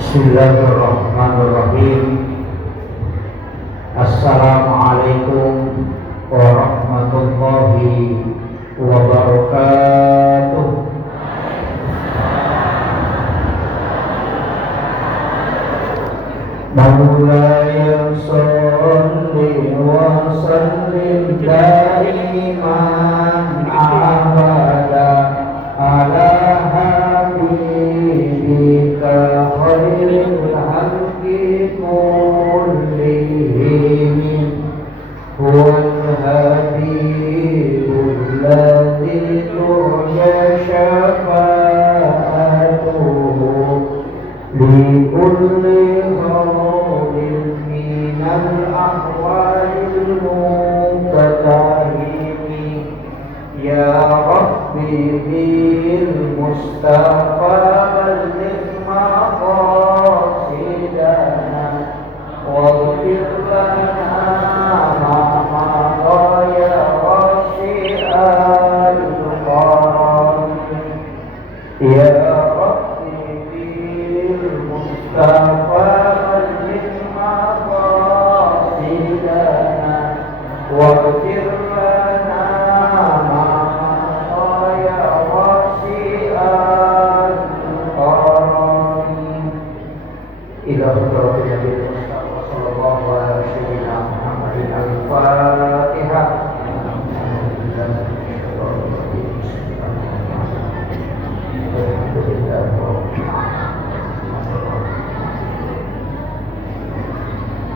Bismillahirrahmanirrahim. Assalamualaikum warahmatullahi wabarakatuh. Maulaya sholli wa sallim daiman abada ala habibika khairil halqi kullihim huwal habibul ladzi turja syafa'atuhu li kulli khawfin minal ahwalil muqtahimi ya rabbi bil mustafa balligh maqasidana waghfir lana ma madha ya wasi'al karam ya rabbi bil mustafa balligh maqasidana waghfir lana ma ila hadratin Nabi Muhammad sallallahu alaihi wasallam. Al-Fatihah.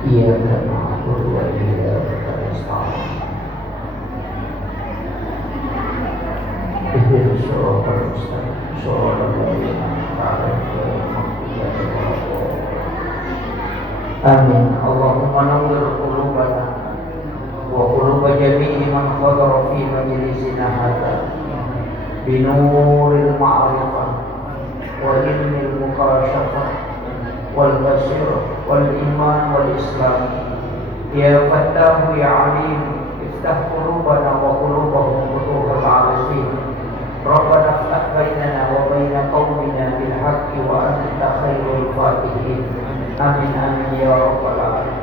Iyyaka na'budu wa iyyaka nasta'in. Ihdinas siratal mustaqim. Siratal ladzina an'amta 'alaihim. Amin. Allahumma nawwir qulubana wa quluba jami'i man hadara fi majlisina hadza binuril ma'rifah wa ilmil mukashafah wal basirah wal iman wal islam ya fattahu ya alim iftah qulubana wa qulubahum futuhal arifin Rabbana iftah bainana wa baina qaumina bil haqqi wa anta khairul fatihin. Amin amin ya rabbal alamin.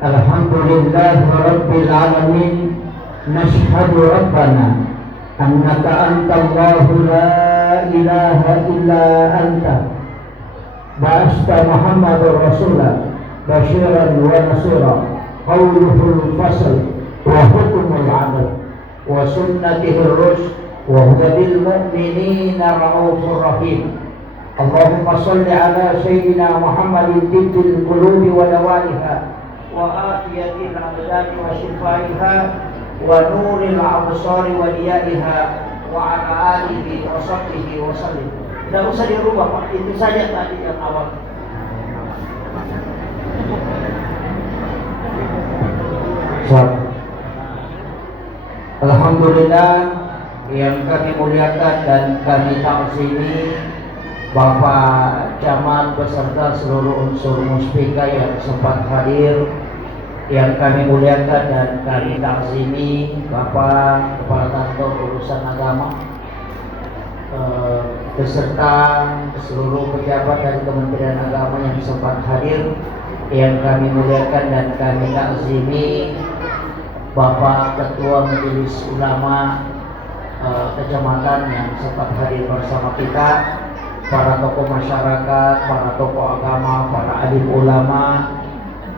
Alhamdulillah rabbil alamin. Nashhadu rabbana annaka antallahu la ilaha illa anta ba'asta Muhammadar Rasulullah basyiran wa nasira qawluhul fasl wa hukmul adl wa sunnatihir rusy wa huwa bil mu'minina ra'ufur rahim. Allahumma salli ala sayyidina Muhammadin tibbil qulubi wa dawaiha wa afiyatil abdani wa shifaiha wa nuril absari wa diyaiha wa ala alihi wa sahbihi wa sallim. Tidak usah dirubah Pak, itu saja tadi yang awal. Alhamdulillah yang kami muliakan dan kami ta'zimi Bapak Camat beserta seluruh unsur muspika yang sempat hadir, yang kami muliakan dan kami ta'zimi Bapak Kepala Kantor Urusan Agama beserta seluruh pejabat dari Kementerian Agama yang sempat hadir, yang kami muliakan dan kami ta'zimi Bapak Ketua Majelis Ulama Kecamatan yang sempat hadir bersama kita, para tokoh masyarakat, para tokoh agama, para alim ulama,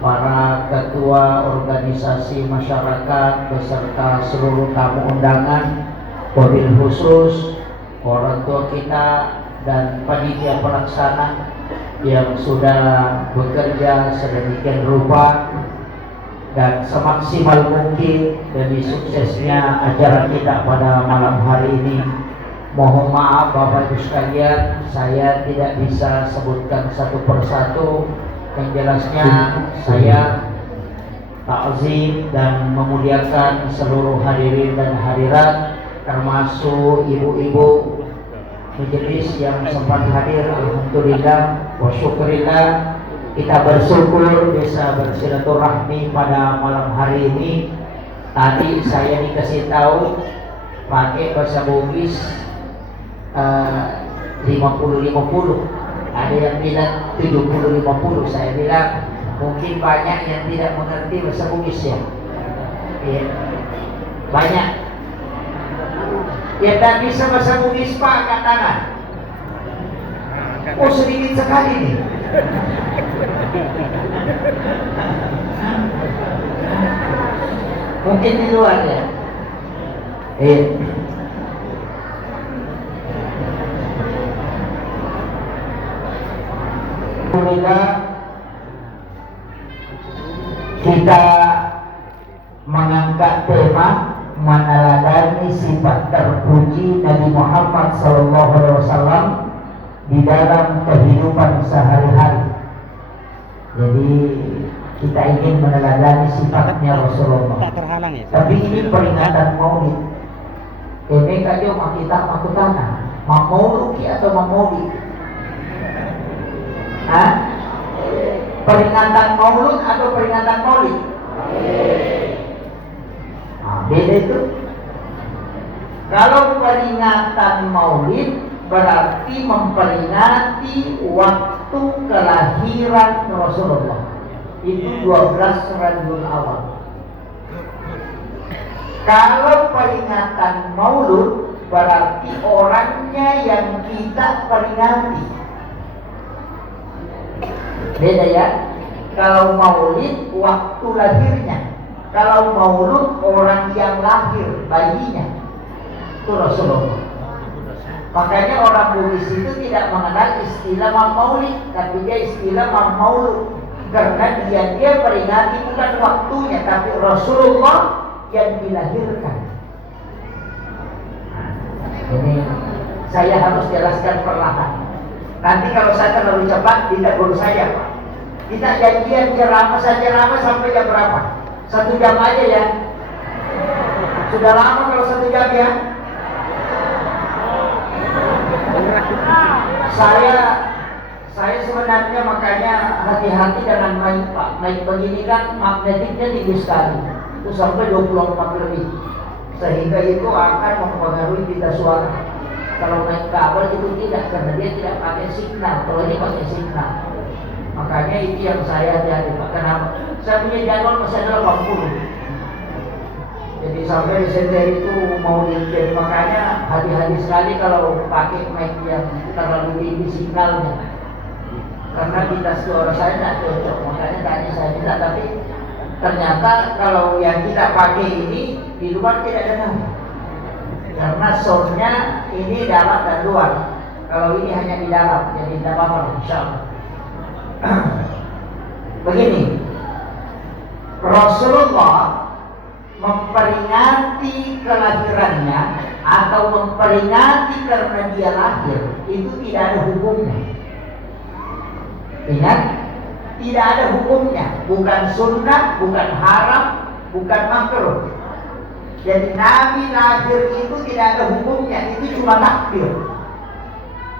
para ketua organisasi masyarakat beserta seluruh tamu undangan, wabil khusus orang tua kita dan panitia pelaksana yang sudah bekerja sedemikian rupa dan semaksimal mungkin demi suksesnya acara kita pada malam hari ini. Mohon maaf Bapak Ibu sekalian, saya tidak bisa sebutkan satu persatu. Yang jelasnya saya ta'zim dan memuliakan seluruh hadirin dan hadirat, termasuk ibu-ibu majelis yang sempat hadir. Alhamdulillah wa syukurillah, kita bersyukur bisa bersilaturahmi pada malam hari ini. Tadi saya dikasih tahu pakai bahasa Bugis 50-50, ada yang bilang 70-50. Saya bilang mungkin banyak yang tidak mengerti bahasa Bugis ya. Banyak yang tak bisa bahasa Bugis Pak, angkat tangan. Oh sedikit sekali nih. Mungkin di luar ya. Alhamdulillah kita mengangkat tema meneladani sifat terpuji Nabi Muhammad SAW di dalam kehidupan sehari-hari. Jadi kita ingin meneladani sifatnya Rasulullah. Tapi ini peringatan Maulid. Ini kajo kita makutana, mauluki atau maulid? Peringatan Maulud atau peringatan Maulid? Beda itu. Kalau peringatan Maulid berarti memperingati waktu kelahiran Rasulullah. Itu 12 Rabiul Awal. Kalau peringatan Maulud berarti orangnya yang kita peringati. Beda ya. Kalau Maulid waktu lahirnya, kalau Maulud orang yang lahir, bayinya. Itu Rasulullah. Makanya orang Bugis itu tidak mengenal istilah Maulid, tapi dia istilah Maulud. Karena dia peringati bukan waktunya, tapi Rasulullah yang dilahirkan. Ini saya harus jelaskan perlahan. Nanti kalau saya terlalu cepat, ditegur saya Pak. Kita janjian ceramah sampai jam berapa? 1 jam aja ya. Sudah lama kalau 1 jam ya. Saya sebenarnya makanya hati-hati dengan naik begini kan, magnetiknya tinggi sekali. Itu sampai 24 lebih. Sehingga itu akan mempengaruhi pita suara. Kalau naik kabel itu tidak, karena dia tidak pakai signal. Kalau ini pakai signal. Makanya itu yang saya hati-hati Pak. Kenapa? Saya punya jadwal masih ada 80. Jadi sampai Desember itu mau jadi, makanya hati-hati sekali kalau pakai mic yang terlalu tinggi signalnya. Karena kita suara saya tidak cocok, makanya tadi saya minta, tapi ternyata kalau yang kita pakai ini di luar tidak dengar. Karena soundnya ini dalam dan luar. Kalau ini hanya di dalam, jadi tidak apa-apa, insyaallah. Begini, Rasulullah memperingati kelahirannya atau memperingati karena dia lahir itu tidak ada hukumnya. Ingat, tidak ada hukumnya, bukan sunnah, bukan haram, bukan makruh. Jadi Nabi lahir itu tidak ada hukumnya, itu cuma takdir.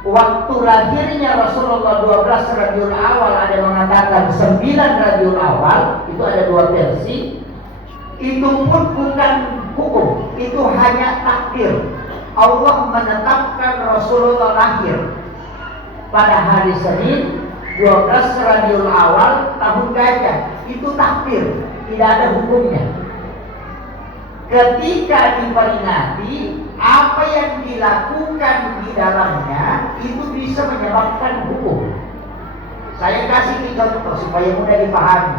Waktu lahirnya Rasulullah 12 Rabiul Awal, ada yang mengatakan 9 Rabiul Awal, itu ada dua versi. Itu pun bukan hukum, itu hanya takdir. Allah menetapkan Rasulullah lahir pada hari Senin 12 Rabiul Awal tahun gajah. Itu takdir, tidak ada hukumnya. Ketika diperingati, apa yang dilakukan di dalamnya itu bisa menyebabkan hukum. Saya kasih contoh supaya mudah dipahami.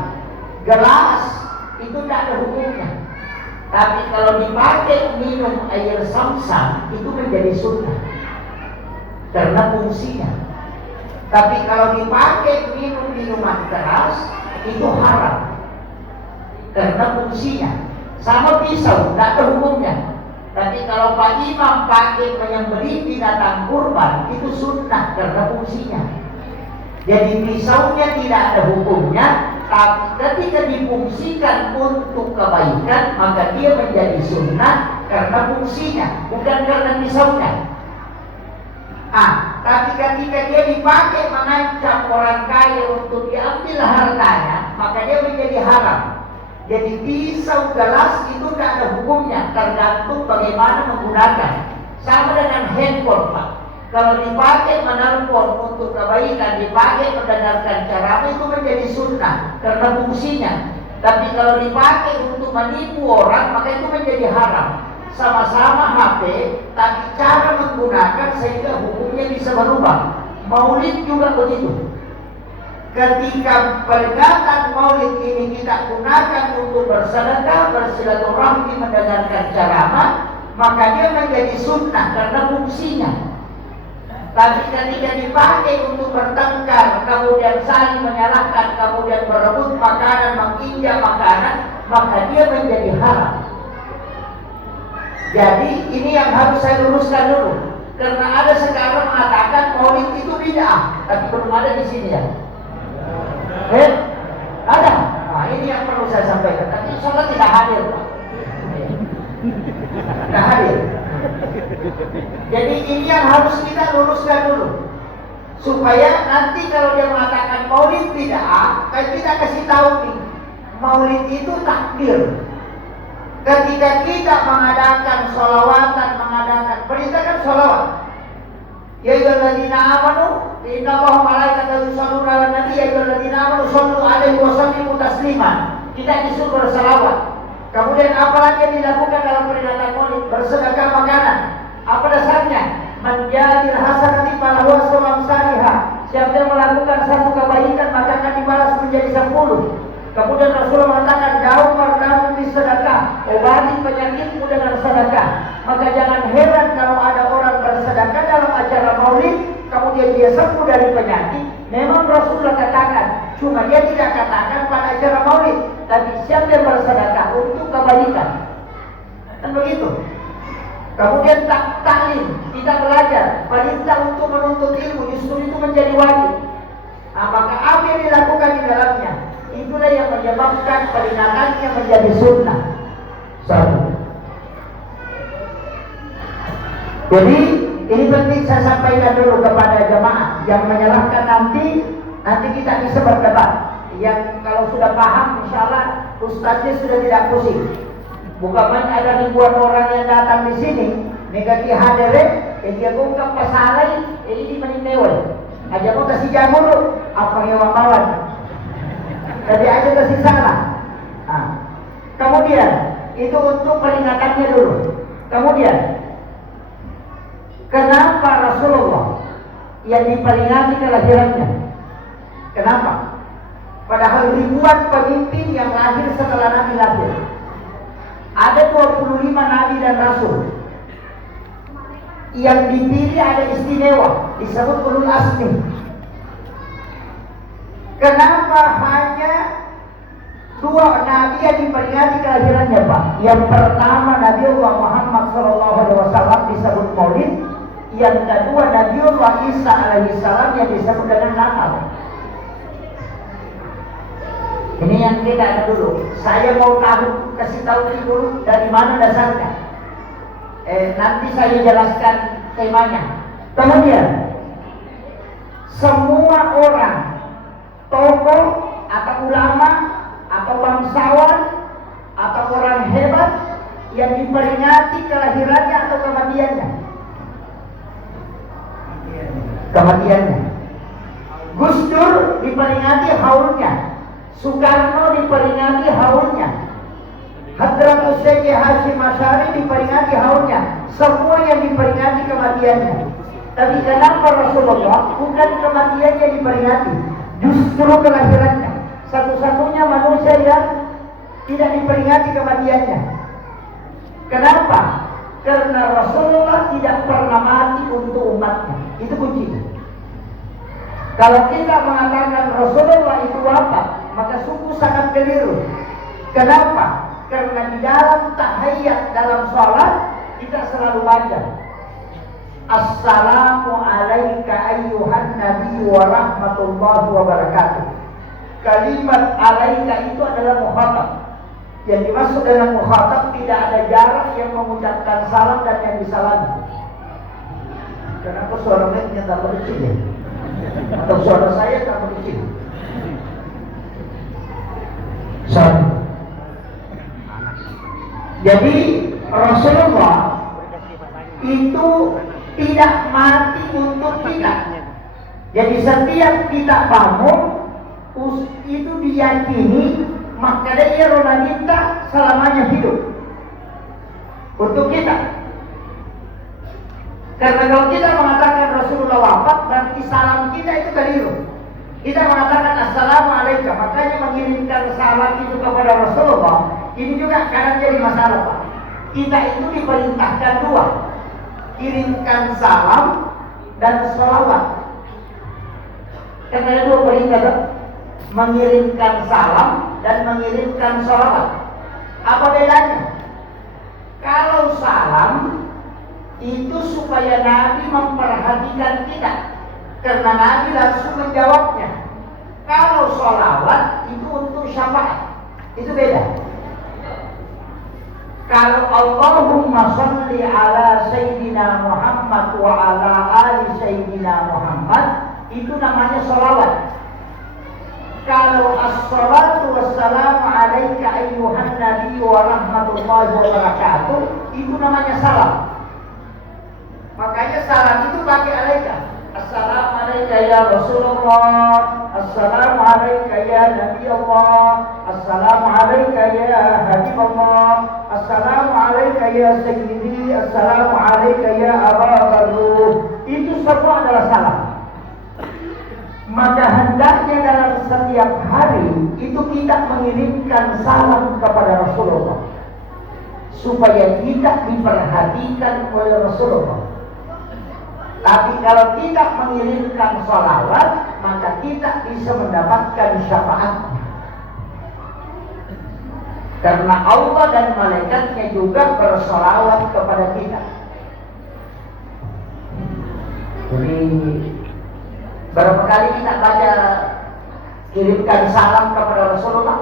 Gelas itu tidak ada hukumnya, tapi kalau dipakai minum air Zam-Zam itu menjadi sunnah karena fungsinya. Tapi kalau dipakai minum minuman keras itu haram karena fungsinya. Sama pisau, tidak ada hukumnya. Tapi kalau Pak Imam pakai menyembelih binatang kurban itu sunnah karena fungsinya. Jadi pisaunya tidak ada hukumnya, tapi ketika difungsikan untuk kebaikan maka dia menjadi sunnah karena fungsinya, bukan karena pisaunya. Tapi ketika dia dipakai mengancam orang kaya untuk diambil hartanya, maka dia menjadi haram. Jadi pisau gelas itu tidak ada hukumnya, tergantung bagaimana menggunakan. Sama dengan handphone, Pak. Kalau dipakai menelpon untuk kebaikan, dipakai mendengarkan ceramah itu menjadi sunnah karena fungsinya. Tapi kalau dipakai untuk menipu orang, maka itu menjadi haram. Sama-sama HP, tapi cara menggunakan sehingga hukumnya bisa berubah. Maulid juga begitu. Ketika peringatan Maulid ini kita gunakan untuk bersedekah, bersilaturahmi, mendengarkan ceramah, maka dia menjadi sunnah karena fungsinya. Tapi ketika dipakai untuk bertengkar, kemudian saling menyalahkan, kemudian berebut makanan, menginjak makanan, maka dia menjadi haram. Jadi ini yang harus saya luruskan dulu, karena ada sekarang mengatakan Maulid itu bid'ah, tapi belum ada di sini ya. Ada. Nah, ini yang perlu saya sampaikan. Tapi insyaAllah tidak hadir, Pak. Tidak hadir. Jadi ini yang harus kita luruskan dulu, supaya nanti kalau dia mengatakan Maulid bid'ah, kita kasih tahu nih, Maulid itu takdir. Ketika kita mengadakan sholawatan, mengadakan perintahkan sholawat. Ya ayyuhalladzina amanu inna Allaha malaikatahu yusholluna 'alan nabi ya ayyuhalladzina amanu shollu 'alaihi wa sallimu taslima. Kita disuruh berselawat. Kemudian apalagi yang dilakukan dalam peringatan Maulid? Bersedekah makanan. Apa dasarnya? Menjadi hasanati falahu asru amsalihha. Siapa yang melakukan satu kebaikan maka akan dibalas menjadi 10. Kemudian Rasulullah mengatakan daun mardamu bisedekah, obati penyakitmu dengan sedekah. Maka jangan heran kalau ada orang bersedekah dalam acara Maulid, kemudian dia sembuh dari penyakit. Memang Rasulullah katakan, cuma dia tidak katakan pada acara Maulid, tapi siapa yang bersedekah untuk kebaikan. Kan begitu. Kemudian taklim, kita belajar, perintah untuk menuntut ilmu justru itu menjadi wajib. Maka apa yang dilakukan di dalamnya? Itulah yang menyebabkan peringatannya menjadi sunnah. Satu. Jadi ini penting saya sampaikan dulu kepada jemaah yang menyalahkan nanti kita bisa berdebat. Yang kalau sudah paham, insyaallah ustaznya sudah tidak pusing. Bukan main ada ribuan orang yang datang di sini, negatif hadere, dia ungkap pasalai, ini meninewel. Aja mau kasih jamur, apa yang mawan? Jadi aja kasih salah. Kemudian itu untuk peringatannya dulu. Kemudian Kenapa Rasulullah yang diperingati kelahirannya? Kenapa? Padahal ribuan pemimpin yang lahir setelah Nabi lahir. Ada 25 Nabi dan Rasul. Yang dipilih ada istimewa, disebut ulul azmi. Kenapa hanya 2 Nabi yang diperingati kelahirannya, Pak? Yang pertama Nabiullah Muhammad SAW disebut Maulid. Yang kedua Nabiullah Isa alaihissalam yang disebut dengan Natal. Ini yang kita ada dulu. Saya mau kasih tahu dulu dari mana dasarnya. Nanti saya jelaskan temanya. Kemudian semua orang, tokoh atau ulama atau bangsawan atau orang hebat yang diperingati kelahirannya atau kematiannya. Gus Dur diperingati haulnya, Soekarno diperingati haulnya, Hadratus Syekh Hasyim Asy'ari diperingati haulnya. Semua yang diperingati kematiannya. Tapi kenapa Rasulullah bukan kematiannya diperingati, justru kelahirannya? Satu-satunya manusia yang tidak diperingati kematiannya. Kenapa? Karena Rasulullah tidak pernah mati untuk umatnya. Itu kuncinya. Kalau kita mengatakan Rasulullah itu wafat, maka sungguh sangat keliru. Kenapa? Karena di dalam tahiyyat dalam sholat kita selalu baca Assalamu alayka ayyuhan nabi wa rahmatullahi wa barakatuh. Kalimat alayka itu adalah mukhatab. Yang dimaksud dengan mukhatab tidak ada jarak yang mengucapkan salam dan yang disalami. Kenapa suara mereka tak kecil ya? Atau suara saya tak kecil? Satu. Jadi Rasulullah itu tidak mati untuk kita. Jadi setiap kita bangun itu diyakini maka dia Ronalita selamanya hidup untuk kita. Karena kalau kita mengatakan Rasulullah wafat, berarti salam kita itu keliru. Kita mengatakan Assalamualaikum, makanya mengirimkan salam itu kepada Rasulullah. Ini juga kadang jadi masalah, Pak. Kita itu diperintahkan 2, kirimkan salam dan sholawat. Karena ada 2 perintah, Pak. Mengirimkan salam dan mengirimkan sholawat. Apa bedanya? Kalau salam itu supaya Nabi memperhatikan kita, karena Nabi langsung menjawabnya. Kalau sholawat itu untuk syafaat, itu beda. Kalau Allahumma sholli ala Sayyidina Muhammad wa ala ali Sayyidina Muhammad, itu namanya sholawat. Kalau as-salatu wassalamu alaika ayyuhan nabi wa rahmatullahi wa barakatuh, itu namanya salam. Makanya salam itu pakai alaika. Assalamu alaika ya Rasulullah, assalamu alaika ya Nabi Allah, assalamu alaika ya Habib Allah, assalamu alaika ya Sayyidi, assalamu alaika ya Aba Bakr. Itu semua adalah salam. Maka hendaknya dalam setiap hari itu kita mengirimkan salam kepada Rasulullah supaya kita diperhatikan oleh Rasulullah. Tapi kalau tidak mengirimkan sholawat, maka kita bisa mendapatkan syafaatnya. Karena Allah dan malaikatnya juga bersolawat kepada kita. Jadi berapa kali kita baca kirimkan salam kepada Rasulullah?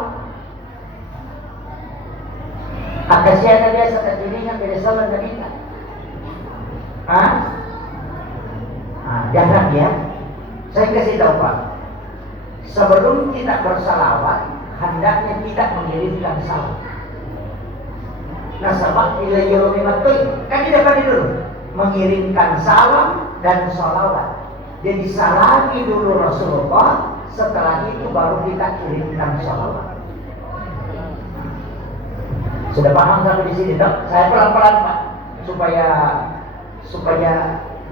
Akasiana biasa terjadinya dari salam dari kita. Jangan ya. Saya kasih tahu Pak. Sebelum kita bersalawat, hendaknya tidak mengirimkan salam. Nah, sabak ila yawmi maqim. Kan tidak tadi dulu mengirimkan salam dan salawat. Jadi salami dulu Rasulullah, setelah itu baru kita kirimkan salawat. Sudah paham sampai di sini, Dok? Saya pelan-pelan Pak, supaya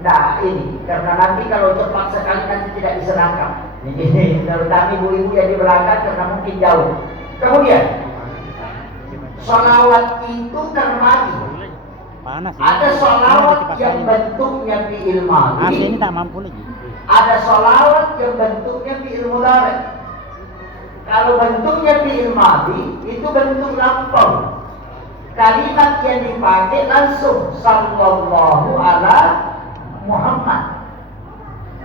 Nah ini, karena nanti kalau cepat sekali nanti tidak bisa nangkap. Ini terutama ibu-ibu yang di belakang karena mungkin jauh. Kemudian, sholawat itu terbagi. Ada sholawat yang bentuknya fi'il madhi. Ini tak mampu lagi. Ada sholawat yang bentuknya fi'il mudhari. Kalau bentuknya fi'il madhi itu bentuk lampau. Kalimat yang dipakai langsung sallallahu ala Muhammad.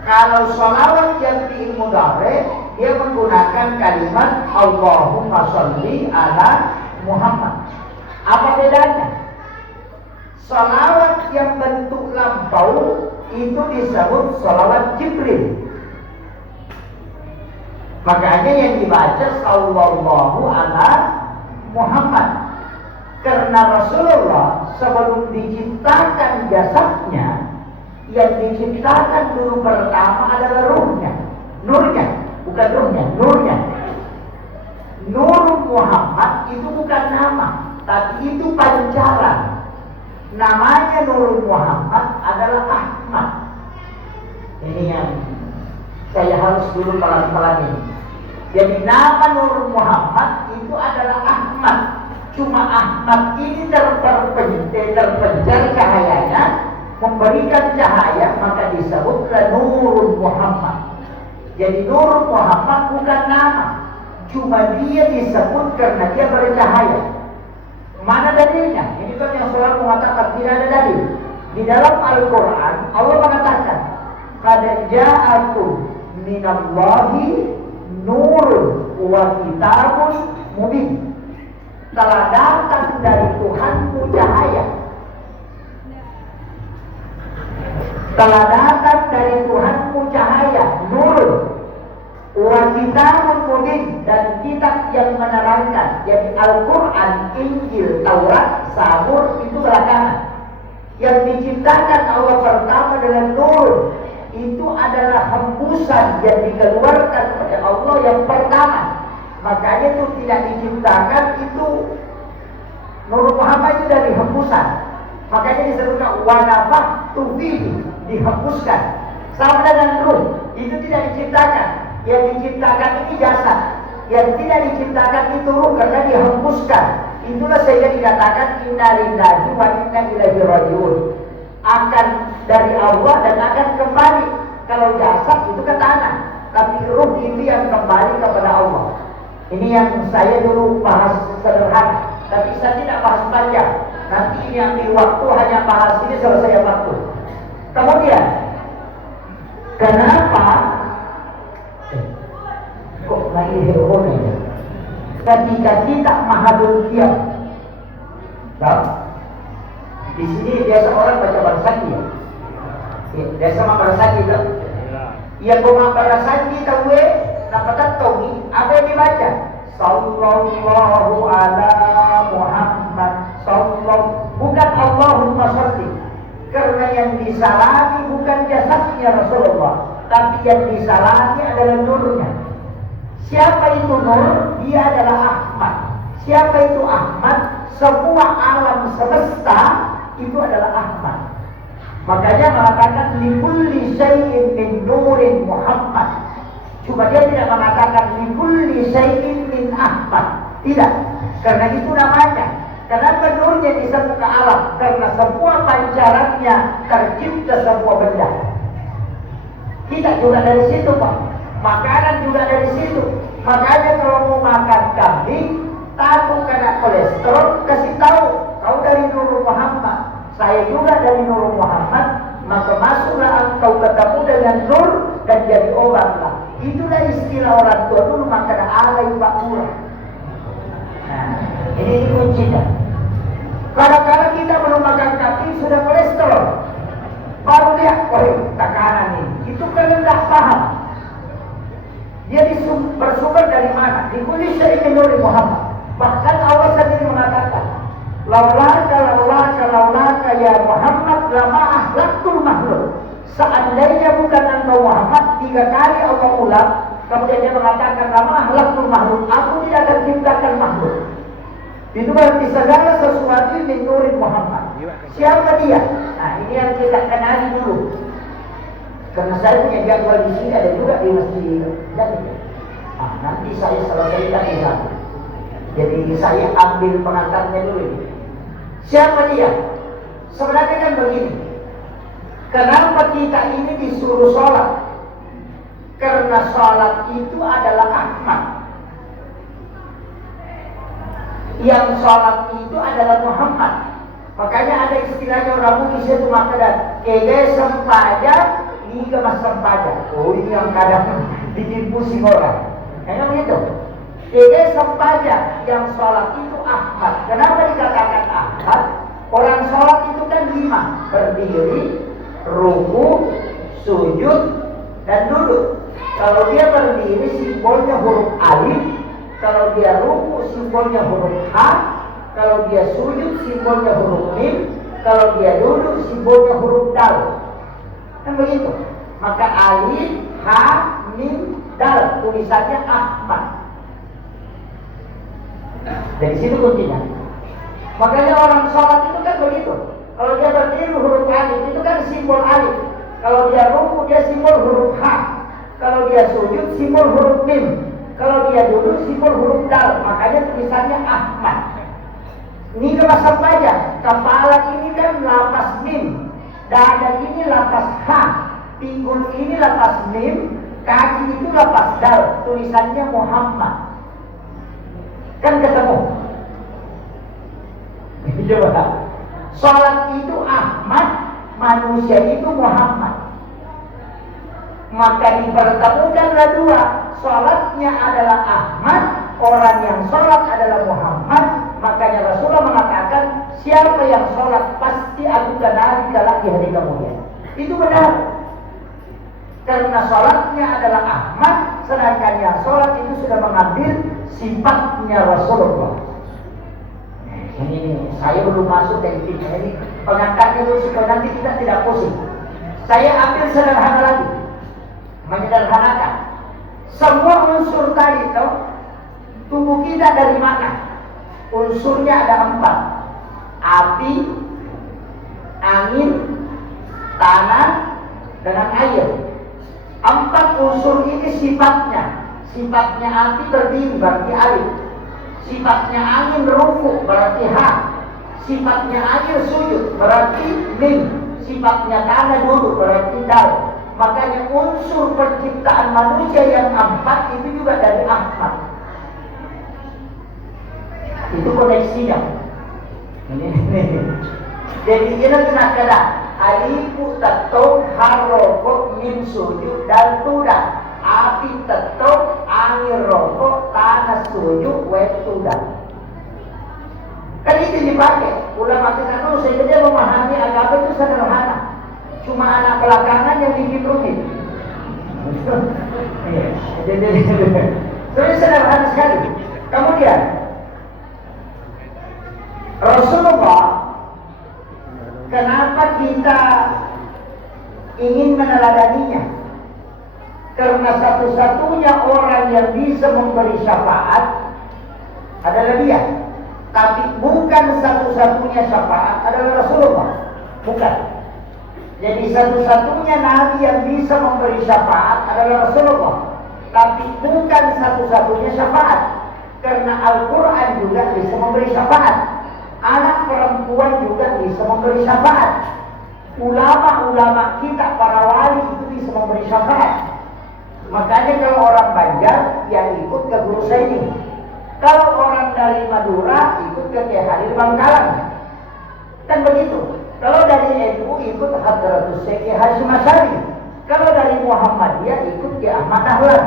Kalau sholawat yang fi'il mudhari dia menggunakan kalimat Allahumma sholli ala Muhammad. Apa bedanya? Sholawat yang bentuk lampau itu disebut sholawat Jibril. Makanya yang dibaca sallallahu ala Muhammad. Karena Rasulullah sebelum diciptakan jasadnya, yang diciptakan dulu pertama adalah ruhnya, nurnya, bukan ruhnya, nurnya. Nur Muhammad itu bukan nama, tapi itu pancaran. Namanya Nur Muhammad adalah Ahmad. Ini yang saya harus dulu pelan-pelan ini. Jadi nama Nur Muhammad itu adalah Ahmad. Cuma Ahmad ini terpencar cahayanya, memberikan cahaya, maka disebutlah Nur Muhammad. Jadi Nur Muhammad bukan nama, cuma dia disebut karena dia bercahaya. Mana dalilnya? Ini kan yang selalu mengatakan tidak ada dalil. Di dalam Al-Quran Allah mengatakan, qad ja'akum minallahi nurun wa kitabun mubin. Telah datang dari Tuhanmu cahaya. Telah datang dari Tuhanmu cahaya, nurun wa kitabun mubin, dan kitab yang menerangkan. Jadi Al-Quran, Injil, Taurat, Zabur itu belakangan. Yang diciptakan Allah pertama dengan nur, itu adalah hembusan yang dikeluarkan oleh Allah yang pertama. Makanya itu tidak diciptakan, itu Nur Muhammad itu dari hembusan. Makanya disebutkan wanafaktu fihi, dihembuskan. Sama dengan ruh, itu tidak diciptakan. Yang diciptakan ini jasad, yang tidak diciptakan itu ruh karena dihembuskan. Itulah sehingga dikatakan inna lillahi wa inna ilaihi raji'un. Akan dari Allah dan akan kembali. Kalau jasad itu ke tanah, tapi ruh itu yang kembali kepada Allah. Ini yang saya dulu bahas sederhana, tapi saya tidak bahas panjang. Nanti yang di waktu hanya bahas ini selesai waktu. Kemudian, kenapa kok lagi heroin ya? Ketika kita mahaduliyah, di sini biasa orang baca barsaki ya. Biasa mah barsaki tak? Iya, koma barsaki tahu dapat tahu apa yang dibaca? Sallallahu ala Muhammad. Sallallahu, bukan Allahumma sholli. Karena yang disalami bukan jasadnya Rasulullah, tapi yang disalami adalah nurnya. Siapa itu nur? Dia adalah Ahmad. Siapa itu Ahmad? Semua alam semesta itu adalah Ahmad. Makanya mengatakan likulli syai'in min nurin Muhammad. Cuma dia tidak mengatakan likulli syai'in min Ahmad. Tidak. Karena itu namanya. Kenapa nurnya disebut ke alam? Karena semua pancarannya tercipta semua benda. Kita juga dari situ, Pak. Makanan juga dari situ. Makanya kalau mau makan kambing, takut kena kolesterol, kasih tahu, kau dari Nur Muhammad, saya juga dari Nur Muhammad, maka masuklah engkau ketemu dengan nur dan jadi obatlah. Itulah istilah orang tua dulu, makan alai pak murah. Nah, ini kuncinya. Kadang-kadang kita belum makan kambing sudah kolesterol, baru lihat, tekanan ini. Itu kalian tidak paham. Dia bersumber dari mana? Di kulli syai'in min Muhammad. Bahkan Allah sendiri mengatakan, laulaka ya Muhammad lama ahlaktul makhluk. Seandainya bukan engkau Muhammad, 3 kali Allah ulang, kemudian dia mengatakan lama ahlaktul makhluk, aku tidak akan ciptakan makhluk. Itu berarti segala sesuatu min nurin Muhammad. Siapa dia? Nah, ini yang kita kenali dulu. Karena saya punya jadwal di sini, ada juga di masjid Jati. Nah, nanti saya selesaikan di sana. Jadi saya ambil pengantarnya dulu. Siapa dia? Sebenarnya kan begini. Kenapa kita ini disuruh sholat? Karena sholat itu adalah Ahmad. Yang sholat itu adalah Muhammad. Makanya ada istilahnya orang Bugis itu makanya kege sempaja, liga mas sempaja. Oh, ini yang kadang bikin pusing orang. Kayaknya begitu. Kege sempaja, yang sholat itu Ahmad. Kenapa dikatakan Ahmad? Orang sholat itu kan 5: berdiri, ruku, sujud, dan duduk. Kalau dia berdiri simbolnya huruf alif, kalau dia ruku simbolnya huruf H, kalau dia sujud simbolnya huruf mim, kalau dia duduk simbolnya huruf dal. Kan begitu. Maka alif, H, mim, dal, tulisannya Ahmad. Dari situ kuncinya. Makanya orang sholat itu kan begitu. Kalau dia berdiri huruf alif itu kan simbol alif. Kalau dia ruku dia simbol huruf H. Kalau dia sujud simbol huruf mim. Kalau dia duduk simbol huruf dal. Makanya tulisannya Ahmad. Ini kemasam aja. Kepala ini kan lapas mim, dada ini lapas H, pinggul ini lapas mim, kaki itu lapas dal. Tulisannya Muhammad. Kan ketemu. Coba. Salat itu Ahmad, manusia itu Muhammad. Maka dipertemukanlah dua. Salatnya adalah Ahmad, orang yang salat adalah Muhammad. Makanya Rasulullah mengatakan, siapa yang sholat pasti aku kenali kelak di hari kemudian. Itu benar. Karena sholatnya adalah Ahmad, sedangkan yang sholat itu sudah mengambil sifatnya Rasulullah. Ini saya belum masuk dan ini pengangkatnya dulu supaya nanti kita tidak pusing. Saya ambil sederhana lagi, menyederhanakan. Semua unsur tadi itu, tubuh kita dari mana? Unsurnya ada 4: api, angin, tanah, dan air. 4 unsur ini sifatnya. Sifatnya api berdiri berarti alif. Sifatnya angin ruku berarti ha. Sifatnya air sujud berarti mim. Sifatnya tanah duduk berarti dal. Makanya unsur penciptaan manusia yang 4 itu juga dari Ahmad. Itu koneksinya. Jadi ini kena alifu tetok harokok mim sujud dan tudah. Api tetok angin rokok tanah sujud wet tudah. Kan itu dipakai. Ulama kita dulu sehingga dia memahami agama itu sederhana. Cuma anak belakangan yang bikin rumit. Jadi sederhana sekali. Kemudian Rasulullah, kenapa kita ingin meneladaninya? Karena satu-satunya orang yang bisa memberi syafaat adalah dia. Tapi bukan satu-satunya syafaat adalah Rasulullah. Bukan. Jadi satu-satunya nabi yang bisa memberi syafaat adalah Rasulullah. Tapi bukan satu-satunya syafaat. Karena Al-Quran juga bisa memberi syafaat. Anak perempuan juga bisa memberi syafaat. Ulama-ulama kita, para wali itu bisa memberi syafaat. Makanya kalau orang Banjar, ya ikut ke Guru Saini. Kalau orang dari Madura, ikut ke Kiai Halil Bangkalan. Kan begitu. Kalau dari NU, ikut Hadratus Syekh Hasyim Asy'ari. Kalau dari Muhammadiyah, ikut Kiai Ahmad Dahlan.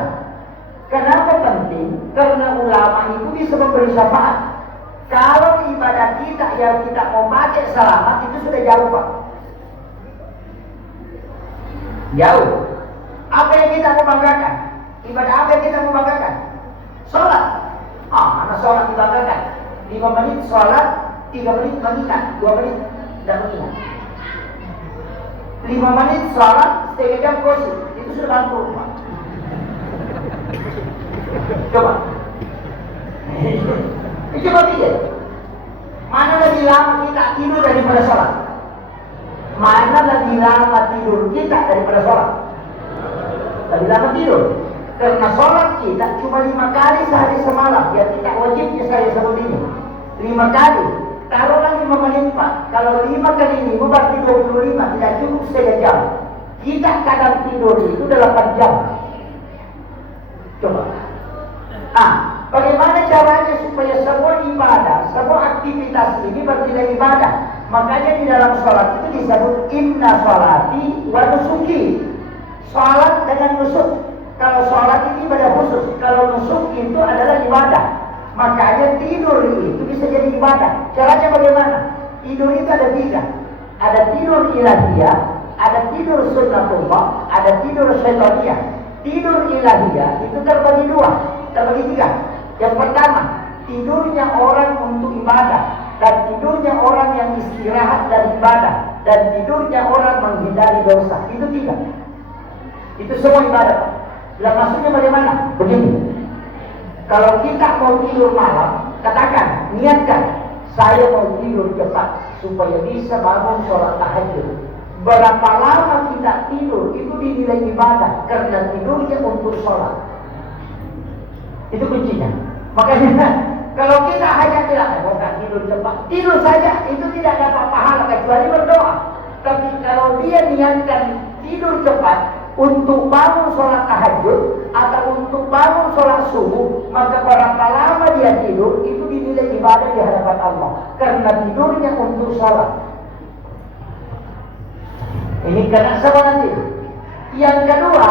Kenapa penting? Karena ulama itu bisa memberi syafaat. Kalau ibadah kita yang kita mau pakai selamat itu sudah jauh, Pak. Jauh. Apa yang kita mau banggakan? Ibadah apa yang kita mau banggakan? Sholat. Mana sholat dibanggakan? 5 menit sholat, 3 menit mengingat, 2 menit tidak mengingat. 5 menit sholat, setengah jam gosip. Itu sudah bantu, Pak. Coba. Coba pikir. Mana lebih lama kita tidur daripada sholat? Mana lebih lama tidur kita daripada sholat? Kenapa tidur? Karena sholat kita cuma 5 kali sehari semalam. Ya kita wajibnya saya sebut ini 5 kali. Taruhlah 5 menit Pak. Kalau 5 kali ini berarti 25. Tidak cukup 3 jam. Kita kadang tidur itu 8 jam. Coba. Bagaimana caranya supaya semua ibadah, semua aktivitas ini bernilai ibadah? Makanya di dalam sholat itu disebut inna sholati wa nusuki. Sholat dengan nusuk. Kalau sholat ini ibadah khusus, kalau nusuk itu adalah ibadah. Makanya tidur itu bisa jadi ibadah. Caranya bagaimana? Tidur itu ada 3. Ada tidur ilahiyah, ada tidur sunnatullah, ada tidur syaitaniyah. Tidur ilahiyah itu terbagi 2, terbagi 3. Yang pertama, tidurnya orang untuk ibadah, dan tidurnya orang yang istirahat dari ibadah, dan tidurnya orang menghindari dosa. Itu 3. Itu semua ibadah. Lah maksudnya bagaimana? Begini. Kalau kita mau tidur malam, katakan, niatkan, saya mau tidur cepat supaya bisa bangun sholat tahajud. Berapa lama kita tidur itu dinilai ibadah karena tidurnya untuk sholat. Itu kuncinya. Makanya kalau kita hanya bilang, tidur cepat, tidur saja itu tidak dapat pahala kecuali berdoa. Tapi kalau dia niatkan tidur cepat untuk bangun sholat tahajud atau untuk bangun sholat subuh, maka berapa lama dia tidur itu dinilai ibadah di hadapan Allah karena tidurnya untuk sholat. Ini kena sama nanti. Yang kedua,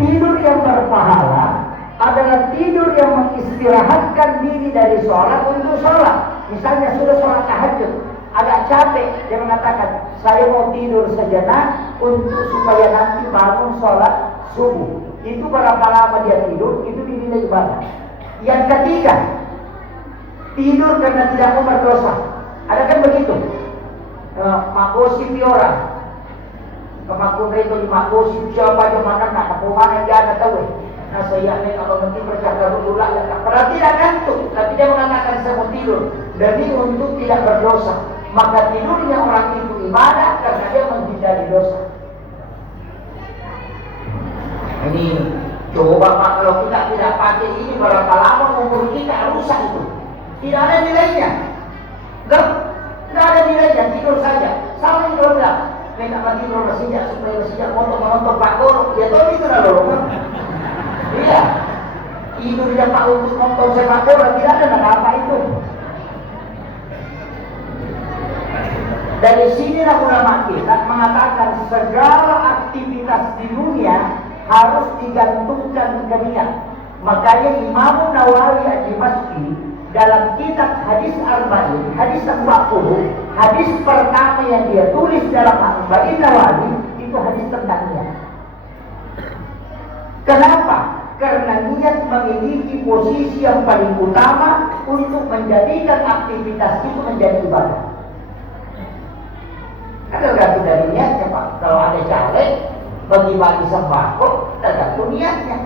tidur yang berpahala adalah tidur yang mengistirahatkan diri dari sholat untuk sholat. Misalnya sudah sholat tahajud, agak capek, dia mengatakan, saya mau tidur sejenak untuk supaya nanti bangun sholat subuh. Itu berapa lama dia tidur, itu dinilai ibadah. Yang ketiga, tidur karena tidak mau berdosa. Ada kan begitu? Makosi orang. Kemakun itu dimakosi siapa yang makan nak kepumanan dia ada tahu. Nah saya ini kalau nanti bercakap dulu lah, padahal tidak kantuk, tapi dia mengatakan saya mau tidur demi untuk tidak berdosa. Maka tidurnya orang itu ibadah karena dia menghindari dosa. Ini coba Pak, kalau kita tidak pakai ini berapa lama umur kita rusak itu. Tidak ada nilainya. Tidak ada nilainya, tidur saja. Sama yang kalau bilang, kita mati tidur bersijak supaya bersijak montok Pak Goro. Ya tahu itu dah loh. Iya, tidur dia Pak untuk nonton sepak bola, tidak ada apa itu. Dari sinilah ulama kita mengatakan segala aktivitas di dunia harus digantungkan ke niat. Makanya Imam Nawawi Ad-Dimashqi dalam kitab Hadis Arba'in, Hadis 40, hadis pertama yang dia tulis dalam Arba'in Nawawi itu hadis tentang niat. Kenapa? Karena niat memiliki posisi yang paling utama untuk menjadikan aktivitas itu menjadi ibadah. Tergantung dari niatnya Pak. Kalau ada caleg bagi-bagi sembako, tergantung niatnya.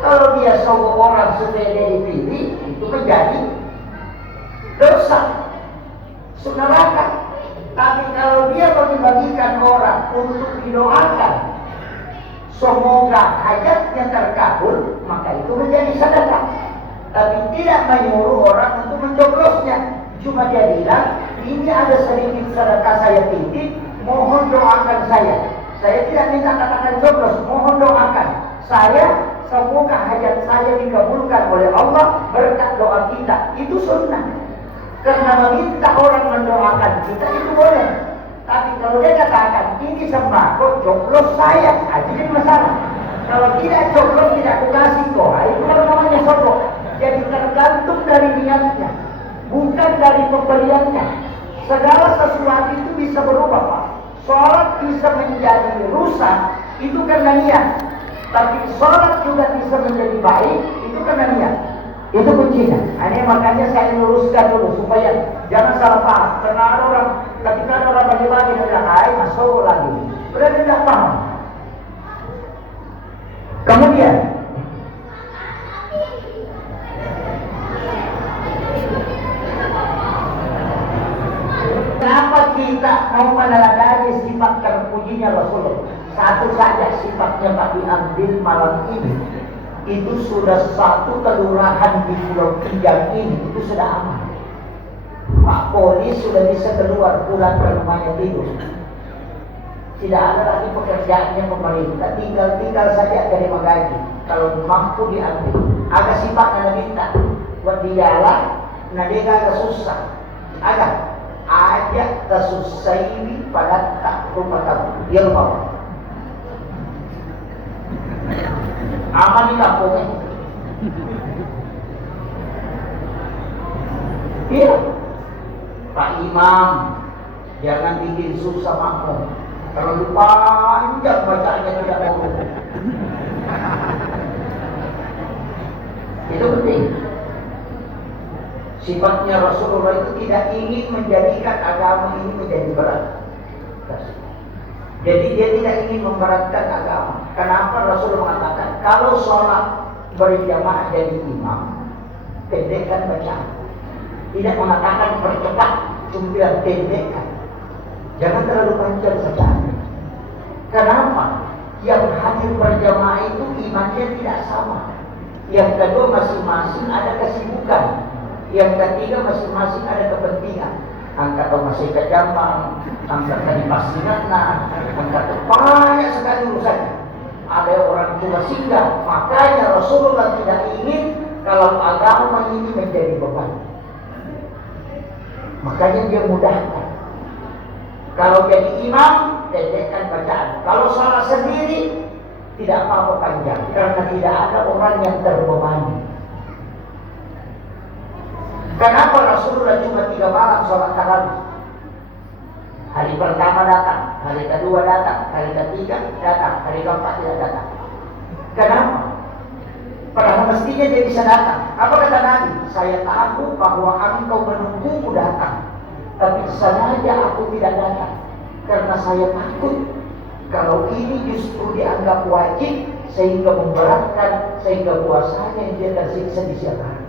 Kalau dia sogok orang supaya dia dipilih, itu menjadi dosa, neraka. Tapi kalau dia bagi-bagikan orang untuk didoakan semoga hajatnya terkabul, maka itu menjadi sedekah. Tapi tidak menyuruh orang untuk mencoblosnya. Cuma dia bilang, ini ada sedikit sedekah saya titip, mohon doakan saya. Saya tidak minta katakan coblos, mohon doakan saya. Semoga hajat saya dikabulkan oleh Allah berkat doa kita. Itu sunnah. Karena meminta orang mendoakan kita itu boleh. Tapi kalau dia katakan ini sembako coblos saya, jadi masalah. Kalau tidak coblos tidak aku kasih kok, itu namanya sombong. Jadi tergantung dari niatnya, bukan dari pembeliannya. Segala sesuatu itu bisa berubah Pak. Sholat bisa menjadi rusak itu karena niat. Tapi sholat juga bisa menjadi baik itu karena niat. Itu kuncinya. Ini makanya saya luruskan dulu supaya jangan salah paham. Karena ada orang, ketika ada orang bagi-bagi dia bilang, masuk lagi. Sudah tidak paham. Kemudian kenapa kita mau meneladani sifat terpujinya Rasulullah? Satu saja sifatnya Nabi diambil malam ini, itu sudah satu kelurahan di Pulau Kijang ini, itu sudah aman. Pak Polisi sudah bisa keluar, pulang ke rumahnya tidur. Tidak ada lagi pekerjaannya pemerintah, tinggal saja terima gaji. Kalau mampu diambil, agak sifat nana minta, buat dialah, nade agak susah, agak ajak kesusah ini pada tak rumah kamu, dia rumah. Aman di kampungnya. Iya, Pak Imam, jangan bikin susah makmum. Terlalu panjang bacanya tidak mau. Itu penting. Sifatnya Rasulullah itu tidak ingin menjadikan agama ini menjadi berat. Jadi dia tidak ingin memberatkan agama. Kenapa Rasulullah mengatakan kalau sholat berjamaah jadi imam, pendekkan bacaan. Tidak mengatakan percepat, cuma bilang pendekkan. Jangan terlalu panjang bacaan. Kenapa? Yang hadir berjamaah itu imannya tidak sama. Yang kedua masing-masing ada kesibukan. Yang ketiga masing-masing ada kepentingan. Angkat masih ke Jampang, angkat di Pasinatna, angkat banyak sekali urusannya. Ada orang cuma singgah. Makanya Rasulullah tidak ingin kalau agama ini menjadi beban. Makanya dia mudahkan. Kalau jadi imam, pendekkan bacaan. Kalau salah sendiri, tidak apa-apa panjang, karena tidak ada orang yang terbebani. Kenapa Rasulullah cuma 3 malam sholat tarawih? Hari pertama datang, hari kedua datang, hari ketiga datang, hari keempat tidak datang. Kenapa? Padahal mestinya dia bisa datang. Apa kata Nabi? Saya tahu bahwa engkau menungguku datang, tapi sengaja aku tidak datang karena saya takut kalau ini justru dianggap wajib sehingga memberatkan, sehingga puasanya dia tersiksa di siang hari.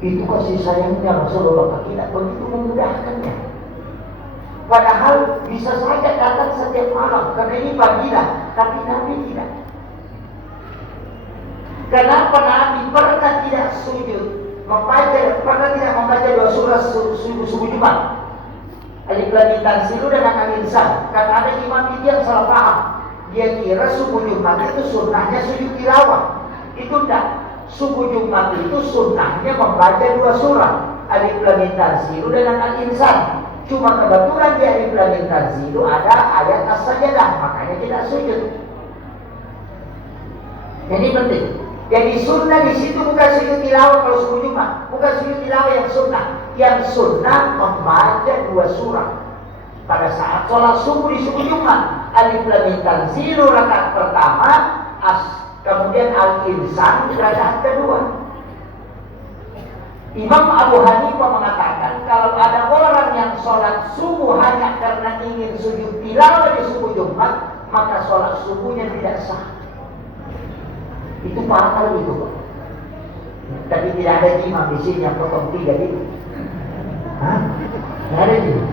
Itu kasih sayangnya Rasulullah, tidak begitu memudahkannya. Padahal bisa saja datang setiap malam karena ini fadilah, tapi Nabi tidak. Kenapa Nabi pernah tidak sujud pernah tidak membaca 2 surah subuh Jumat? Alif Lam Mim Tanzilu dengan Al-Insan. Karena ada imam itu yang salah paham. Dia kira subuh Jumat itu sunnahnya sujud tilawah. Itu tidak. Subuh Jumat itu sunnahnya membaca 2 surah, Alif Lam Mim Tanzilu dengan Al-Insan. Cuma kebetulan di Alif Lam Mim Tanzilu ada ayat As-Sajdah, makanya tidak sujud. Ini penting. Jadi sunnah di situ bukan sujud tilawah kalau subuh Jumat, bukan sujud tilawah yang sunnah. Yang sunnah membaca 2 surah pada saat sholat subuh di subuh Jumat. Alif Lam Mim Tanzilu rakaat pertama, kemudian Al-Insan rakaat kedua. Imam Abu Hanifah mengatakan kalau ada orang yang sholat subuh hanya karena ingin sujud tilawah di subuh Jumat, maka sholat subuhnya tidak sah. Itu fatal itu, Pak. Tapi tidak ada imam di sini yang potong 3 itu. Hah? Tidak ada ini.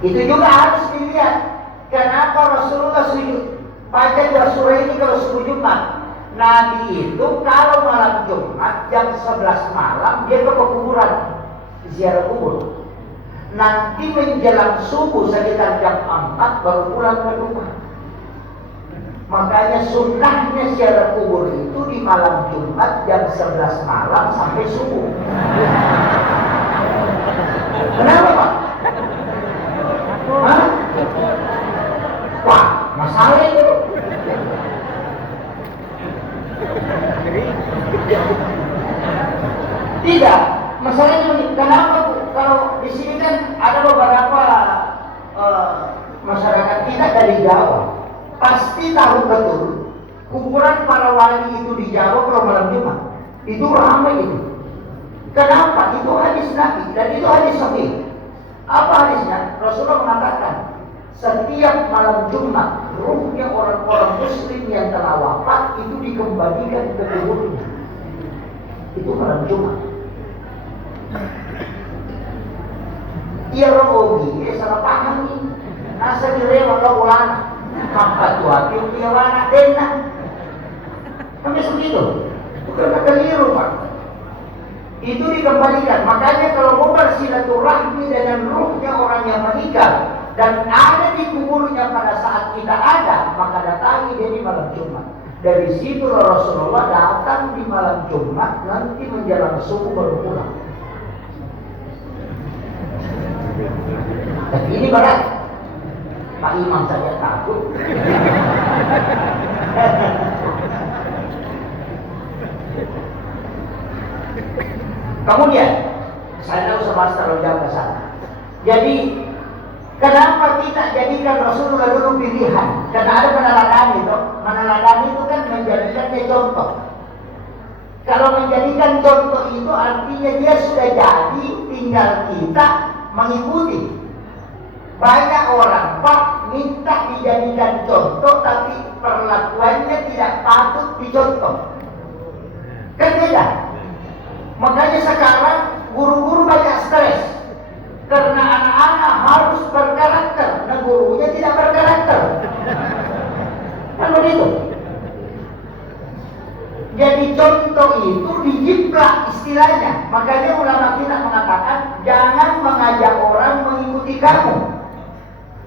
Itu juga harus dilihat. Kenapa Rasulullah sujud baca 2 surah ini kalau subuh Jumat? Nabi itu kalau malam Jumat jam 11 malam dia ke pekuburan ziarah kubur. Nanti menjelang subuh sekitar jam 4 baru pulang ke rumah. Makanya sunnahnya ziarah kubur itu di malam Jumat jam 11 malam sampai subuh. Kenapa, Pak? Hah? Wah, masalah itu. Tidak, masalahnya ini. Kenapa? Kalau di sini kan ada beberapa masyarakat kita dari Jawa. Pasti tahu betul kuburan para wali itu di Jawa kalau malam Jumat itu ramai itu. Kenapa? Itu hadis Nabi dan itu hadis sahih. Apa hadisnya? Rasulullah mengatakan setiap malam Jumat ruhnya orang-orang muslim yang telah wafat itu dikembalikan ke kuburnya. Itu malam Jumat. Iya rogi, salah paham ini. Nasa direwat ulama. Hampa tua dia anak dena. Sampai begitu. Itu karena keliru, Pak. Itu dikembalikan. Makanya kalau mau bersilaturahmi dengan ruhnya orang yang meninggal dan ada di kuburnya pada saat kita ada, maka datangi dia di malam Jumat. Dari situ Rasulullah datang di malam Jumat, nanti menjelang subuh baru pulang. Tapi ini berat. Pak Imam saja takut. Kemudian, saya tahu sama terlalu jauh ke sana. Jadi, kenapa kita jadikan Rasulullah dulu pilihan? Karena ada meneladani itu. Meneladani itu kan menjadikannya contoh. Kalau menjadikan contoh itu artinya dia sudah jadi, tinggal kita mengikuti. Banyak orang, Pak, minta dijadikan contoh, tapi perlakuannya tidak patut dicontoh. Kan beda. Makanya sekarang guru-guru banyak stres. Karena anak-anak harus berkarakter, nah gurunya tidak berkarakter. Kan begitu. Jadi contoh itu dijiplak istilahnya. Makanya ulama kita mengatakan, jangan mengajak orang mengikuti kamu.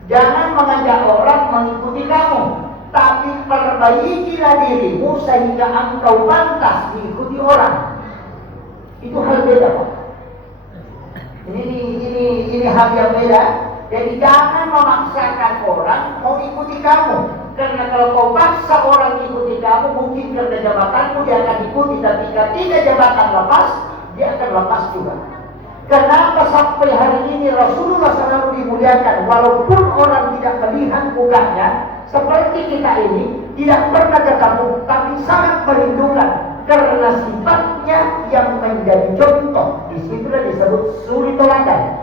Jangan mengajak orang mengikuti kamu, tapi perbaikilah dirimu sehingga engkau pantas diikuti orang. Itu hal beda, Pak. Ini hal yang beda. Jadi jangan memaksakan orang mau ikuti kamu. Karena kalau kau paksa orang ikuti kamu, mungkin karena jabatanmu dia akan ikuti, tapi ketika jabatan lepas, dia akan lepas juga. Kenapa sampai hari ini Rasulullah selalu dimuliakan walaupun orang tidak melihat mukanya, seperti kita ini tidak pernah ketemu tapi sangat merindukan karena sifatnya yang menjadi contoh. Disitulah disebut suri teladan.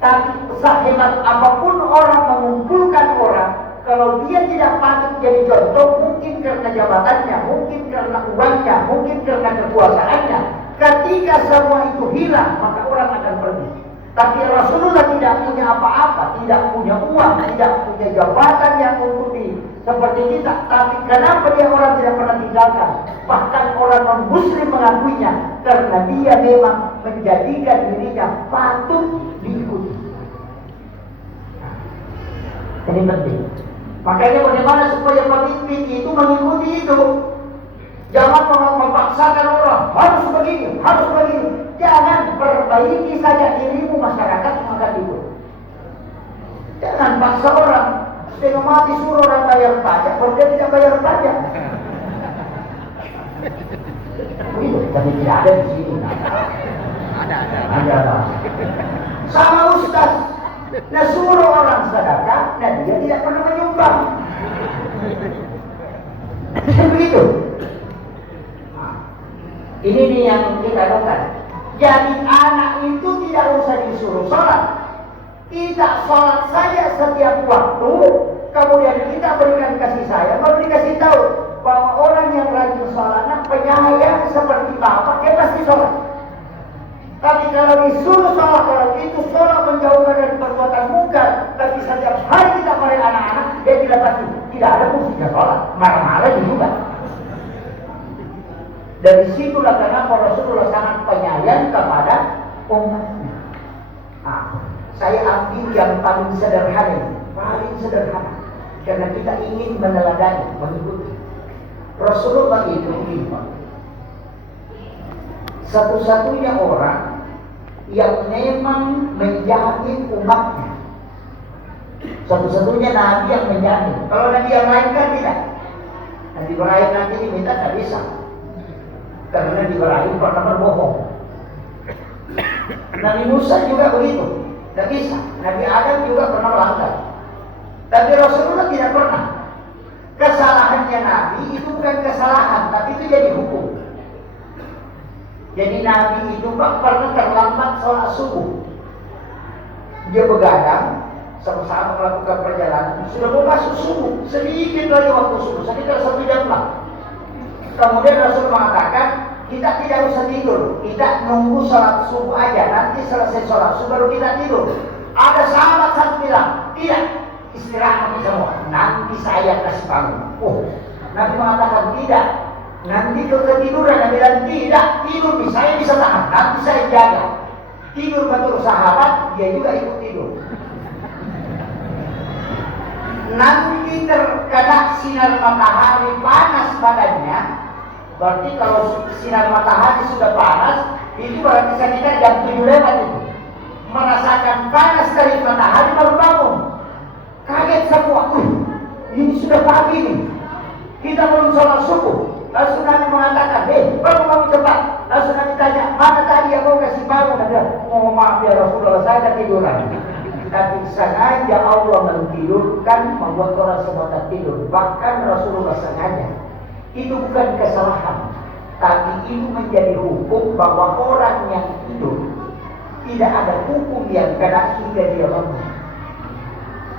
Tapi sehebat apapun orang mengumpulkan orang, kalau dia tidak patut jadi contoh, mungkin karena jabatannya, mungkin karena uangnya, mungkin karena kekuasaannya. Ketika semua itu hilang, maka orang akan pergi. Tapi Rasulullah tidak punya apa-apa, tidak punya uang, tidak punya jabatan yang untuk seperti kita. Tapi kenapa dia orang tidak pernah tinggalkan? Bahkan orang non-muslim mengakuinya karena dia memang menjadikan dirinya patut diikuti. Ini penting. Makanya bagaimana supaya pemimpin itu mengikuti itu? Jangan memaksakan orang harus begini, harus begini. Jangan, perbaiki saja dirimu, masyarakat akan ikut. Jangan paksa orang. Setengah mati suruh orang bayar pajak, dia tidak bayar pajak. Begitu, tapi tidak ada di sini. Ada. Sama ustaz. Nah suruh orang sedekah, nah dia tidak pernah menyumbang. Begitu. Ini nih yang kita lakukan. Jadi anak itu tidak usah disuruh sholat. Kita sholat saja setiap waktu. Kemudian kita berikan kasih sayang. Baru dikasih tahu bahwa orang yang rajin sholat, penyayang seperti bapak, dia pasti sholat. Tapi kalau disuruh sholat, kalau itu sholat menjauhkan dari perbuatan munkar. Tapi setiap hari kita marahi anak-anak, dia tidak pasti. Tidak ada fungsinya sholat. Marah-marah juga. Dari situlah kenapa Rasulullah sangat penyayang kepada umatnya. Saya ambil yang paling sederhana, karena kita ingin meneladani, mengikuti. Rasulullah itu satu-satunya orang yang memang menjamin umatnya. Satu-satunya nabi yang menjamin. Kalau nabi yang lain kan tidak. Nabi Ibrahim nanti diminta tidak bisa. Karena Nabi Ibrahim pernah berbohong. Nabi Musa juga begitu, tidak bisa. Nabi Adam juga pernah melanggar. Tapi Rasulullah tidak pernah. Kesalahannya Nabi itu bukan kesalahan, tapi itu jadi hukum. Jadi Nabi itu pernah terlambat sholat subuh. Dia begadang, sama-sama melakukan perjalanan. Sudah mau masuk subuh, sedikit lagi waktu subuh, sekitar 1 jam lah. Kemudian Rasul mengatakan, kita tidak usah tidur, kita nunggu sholat subuh aja, nanti selesai sholat subuh baru kita tidur. Ada sahabat saat bilang, tidak, istirahat semua, nanti nanti saya kasih bangun. Oh, Nabi mengatakan tidak. Nanti kalau ketiduran, Nabi bilang tidak, tidur saya bisa tahan, nanti saya jaga. Tidur betul sahabat, dia juga ikut tidur. Nanti terkena sinar matahari panas badannya. Berarti kalau sinar matahari sudah panas, itu berarti sekitar jam 7 lewat itu. Merasakan panas dari matahari baru bangun. Kaget semua. Ini sudah pagi nih. Kita belum sholat subuh. Lalu Nabi mengatakan, bangun kamu cepat. Lalu Nabi tanya, mana tadi yang mau kasih bangun? Dia, oh maaf ya Rasulullah, saya ketiduran. Tapi sengaja Allah mentidurkan, membuat orang semua tidur. Bahkan Rasulullah sengaja. Itu bukan kesalahan, tapi itu menjadi hukum bahwa orang yang tidur tidak ada hukum yang kena hingga dia bangun.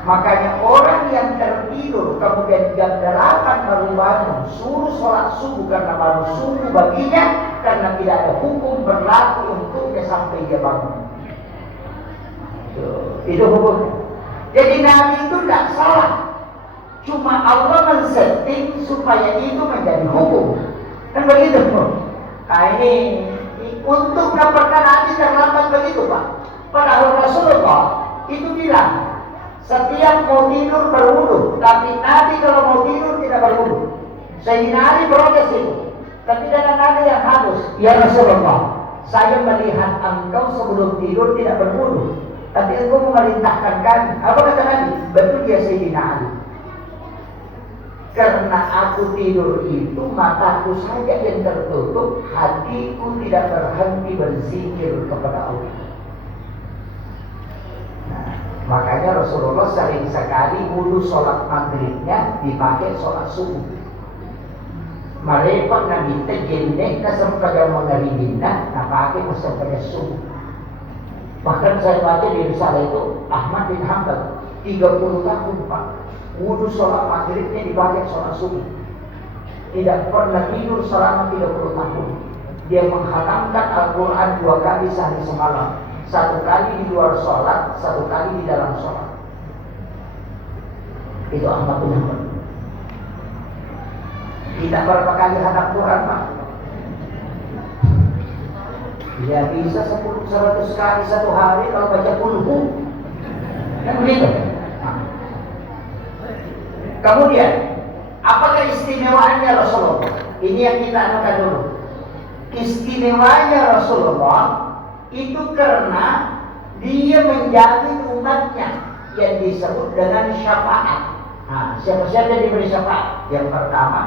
Makanya orang yang tertidur kemudian jam 8 baru bangun, suruh sholat subuh karena baru subuh baginya, karena tidak ada hukum berlaku untuknya sampai dia bangun. Itu hukumnya. Jadi Nabi itu tidak salah, cuma Allah men-setting supaya itu menjadi hukum. Kan begitu, Nah ini untuk mendapatkan Nabi terlambat begitu, Pak. Padahal Rasulullah itu bilang setiap mau tidur berwudu, tapi Nabi kalau mau tidur tidak berwudu. Sayyidina Ali protes itu. Tapi dengan Nabi yang halus, ya Rasulullah, saya melihat engkau sebelum tidur tidak berwudu, tapi engkau memerintahkan kami. Apa kata Nabi? Betul ya Sayyidina Ali. Karena aku tidur itu mataku saja yang tertutup, hatiku tidak berhenti berzikir kepada Allah. Nah, makanya Rasulullah sering sekali wudu sholat maghribnya dipakai sholat subuh. Mereka Nabi terjendek kesempat mau dari Bina, nah pakai kesempat subuh. Bahkan saya baca di risalah itu Ahmad bin Hanbal 30 tahun Pak, wudu sholat maghribnya dipakai sholat subuh. Tidak pernah tidur selama 30 tahun. Dia menghatamkan Al-Quran 2 kali sehari semalam. 1 kali di luar sholat, 1 kali di dalam sholat. Itu Ahmad bin Hanbal. Kita berapa kali hatam Quran Pak? Ya bisa 100 kali 1 hari kalau baca kulhu. Kan begitu. Kemudian, apakah istimewaannya Rasulullah? Ini yang kita anukan dulu. Istimewanya Rasulullah itu karena dia menjamin umatnya yang disebut dengan syafaat. Nah, siapa-siapa yang diberi syafaat? Yang pertama,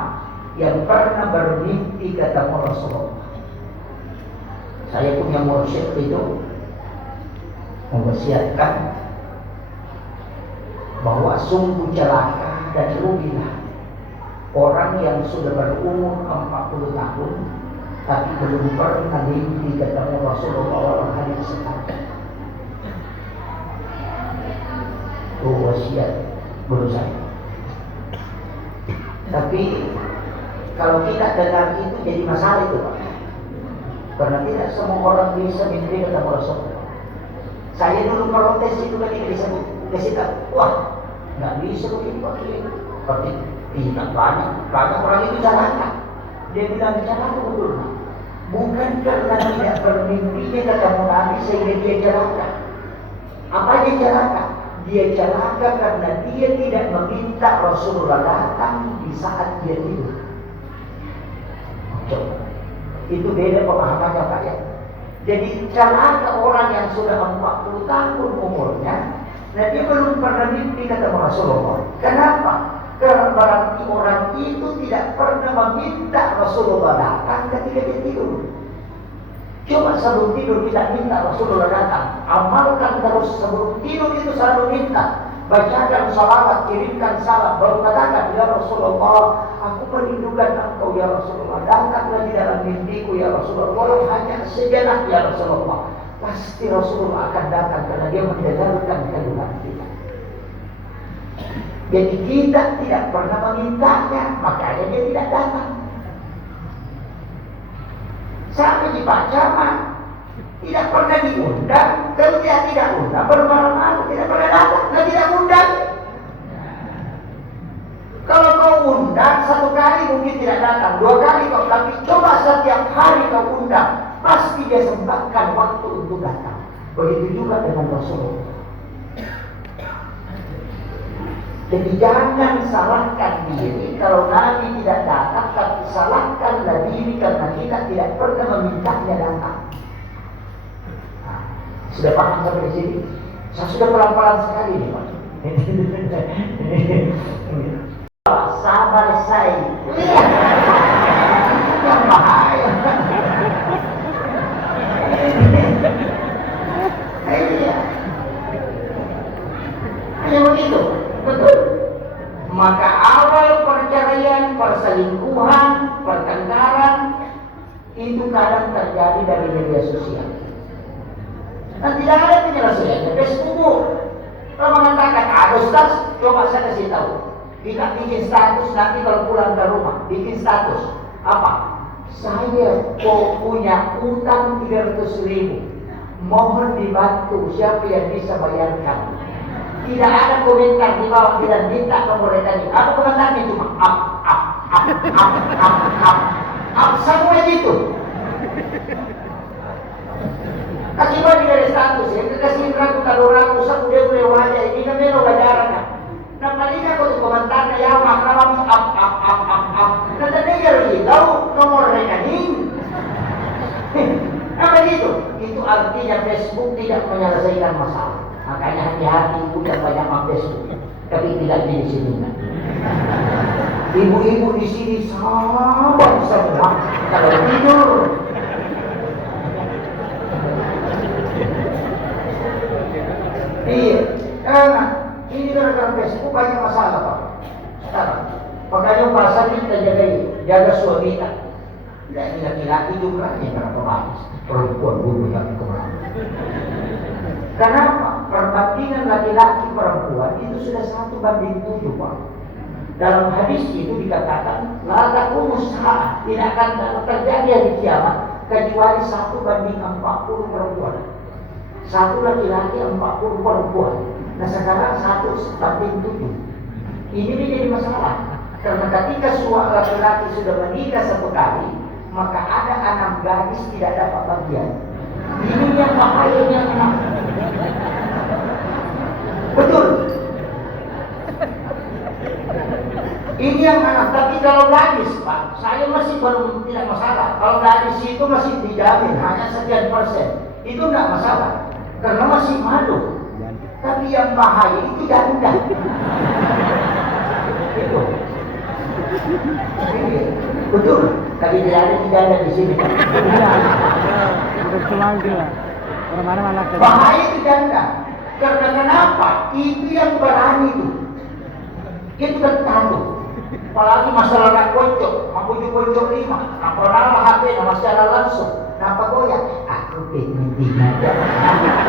yang pernah bermimpi ketemu Rasulullah. Saya punya mursyid itu mewasiatkan bahwa sungguh celaka dan rugilah orang yang sudah berumur 40 tahun tapi belum pernah mimpi ketemu Rasulullah dalam hari sekali. Itu wasiat guru saya. Tapi kalau kita dengar itu jadi masalah itu Pak. Karena tidak semua orang bisa mimpi ketemu Rasulullah. Saya dulu protes itu kan bisa kasih tahu, wah nggak bisa begini Pak. Seperti tidak banyak orang itu celaka. Dia bilang celaka betul. Bukan karena tidak bermimpinya ketemu Nabi sehingga dia celaka. Apa dia celaka? Dia celaka karena dia tidak meminta Rasulullah datang di saat dia tidur. Coba. Itu beda pemahamannya Pak ya. Jadi celaka orang yang sudah 40 tahun umurnya, nah dia belum pernah mimpi ketemu Rasulullah. Kenapa? Karena berarti orang itu tidak pernah meminta Rasulullah datang ketika dia tidur. Coba sebelum tidur kita minta Rasulullah datang. Amalkan terus sebelum tidur itu selalu minta. Bacakan salawat, kirimkan salam, baru katakan, ya Rasulullah, aku merindukan engkau ya Rasulullah. Datanglah di dalam mimpiku ya Rasulullah, walau hanya sejenak ya Rasulullah. Pasti Rasulullah akan datang karena dia mendengarkan keluhan kita. Jadi kita tidak pernah memintanya, makanya dia tidak datang. Sampai dibaca mah tidak pernah diundang, kalau dia tidak undang bermalam-malam tidak pernah datang, dan tidak undang. undang, satu kali mungkin tidak datang, dua kali kau, tapi coba setiap hari kau undang, pasti dia sempatkan waktu untuk datang. Begitu juga dengan Rasulullah. Jadi jangan salahkan diri kalau Nabi tidak datang, tapi salahkanlah diri karena kita tidak pernah memintanya datang. Nah, sudah paham sampai di sini? Saya sudah pelan-pelan sekali nih, Pak. Sabar saya. Yang bahaya. Iya. Hanya begitu. Betul. Maka awal perceraian, perselingkuhan, pertengkaran itu kadang terjadi dari media sosial. Dan tidak ada penyelesaiannya. Facebook. Kalau mengatakan, Ustaz, coba saya kasih tahu. Tidak bikin status nanti kalau pulang ke rumah, bikin status apa? Saya punya utang 300.000. Mohon dibantu, siapa yang bisa bayarkan? Tidak ada komentar di bawah, tidak minta nomor rekening. Apa komentarnya? Cuma up, semua itu. Kasih bagi dari status, yang kasih ragu kalau ragu, sabu dia boleh wajah, ini kan melo wajaran. Nah paling aku komentarnya ya makna up. Nah tadi jadi tahu nomor rekening. Apa itu? Itu artinya Facebook tidak menyelesaikan masalah. Makanya hati-hati udah banyak Facebook, tapi tidak di sini. Ibu-ibu di sini sabar semua kalau tidur. Iya, karena ini gara-gara Facebook banyak masalah, Pak. Sekarang, makanya pasal kita jaga suami kita. Dan laki-laki juga yang berapa perempuan bunuh yang kemana? Kenapa? Perbandingan laki-laki perempuan itu sudah 1:7, Pak. Dalam hadis itu dikatakan, la taqumu saah, tidak akan terjadi hari kiamat kecuali 1:40 perempuan. Satu laki-laki 40 perempuan. Nah sekarang 1:7. Ini menjadi masalah. Karena ketika suami laki-laki sudah menikah satu kali, maka ada anak gadis tidak dapat bagian. Ini yang bahayanya anak. Betul. Ini yang anak. Tapi kalau gadis, Pak, saya masih belum tidak masalah. Kalau gadis itu masih dijamin hanya sekian persen, itu tidak masalah. Karena masih malu. Tapi yang bahaya itu janda. Itu. Betul. Tapi tidak ada janda di sini. Bahaya itu janda. Karena kenapa? Itu yang berani itu. Itu bertaruh. Apalagi masalah nak kocok, mampu 5. Nak pernah HP, nama secara langsung. Napa goyang? Aku pengen aja.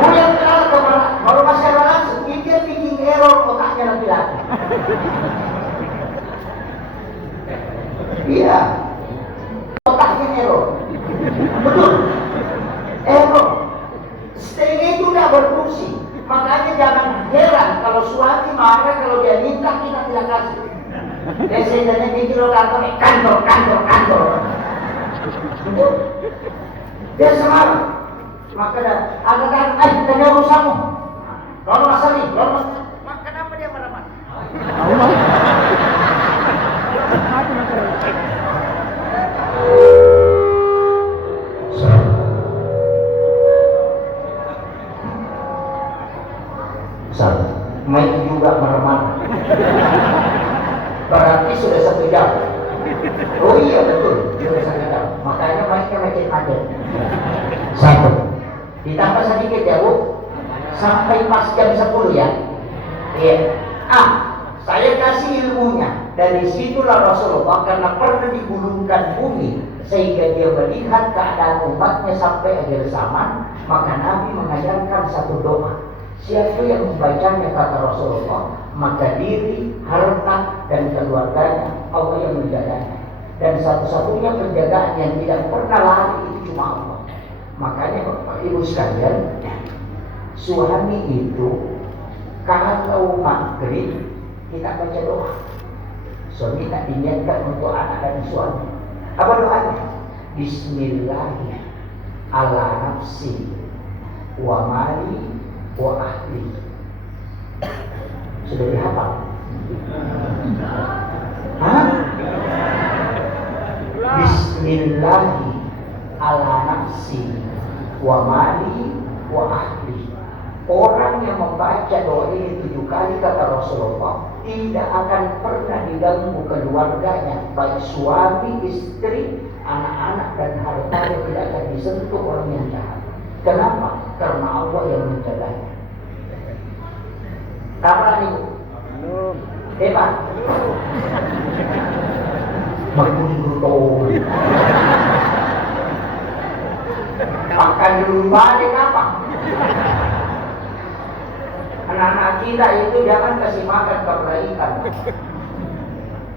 Goyang kenal kemana? Kalau masalah langsung, dia bikin error otaknya laki-laki. Iya. Otaknya error. Betul. Error. Setengah itu tidak berfungsi. Makanya jangan heran kalau suami marah kalau dia minta kita tidak kasih. Biasanya bikin lo kantor. Betul. Dia semarah. Maka ada tanya urusanmu. Lalu masali. Maka kenapa dia marah-marah? Main juga marah-marah. Berarti sudah 1 jam. Oh iya betul, sudah 1 jam. Makanya mainnya makin macet. 1. Ditambah sedikit ya Bu, sampai pas jam 10 ya. Iya. Saya kasih ilmunya. Dari situlah Rasulullah karena pernah digulungkan bumi sehingga dia melihat keadaan umatnya sampai akhir zaman, maka Nabi mengajarkan satu doa. Siapa yang membacanya, kata Rasulullah, maka diri, harta, dan keluarganya Allah yang menjaganya. Dan satu-satunya penjagaan yang tidak pernah lari itu cuma Allah. Makanya Bapak Ibu sekalian, suami itu kalau maghrib kita baca doa. Suami tak diniatkan untuk anak dan suami. Apa doanya? Bismillah ala nafsi wa mali wa ahli. Sudah dihafal? Hah? Bismillah ala nafsi wa mali wa ahli. Orang yang membaca doa ini 7 kali kata Rasulullah tidak akan pernah diganggu keluarganya, baik suami, istri, anak-anak dan hartanya tidak akan disentuh orang yang jahat. Kenapa? Karena Allah yang menjaganya. Kapan itu? Hebat. Mengundur. Makan dulu balik apa? Anak-anak kita itu jangan kasih makan kepada ikan.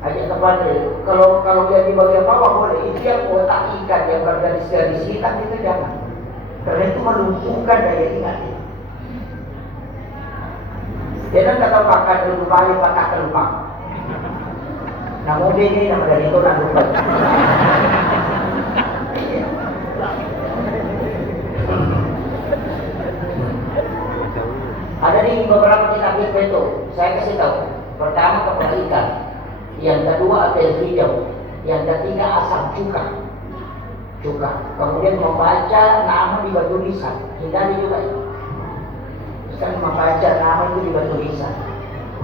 Ajak kepada kalau dia di bagian bawah boleh, itu yang otak ikan yang bergaris-garis hitam itu jangan. Karena itu melumpuhkan daya ingat. Jangan kata makan dulu balik patah kelupak. Namun ini nama dari itu nak lupa. Ada di beberapa kitab itu, saya kasih tahu. Pertama kepala ikan, yang kedua apel hijau, yang ketiga asam cuka. Kemudian membaca nama di batu nisan, hindari juga itu. Sekarang membaca nama itu di batu nisan,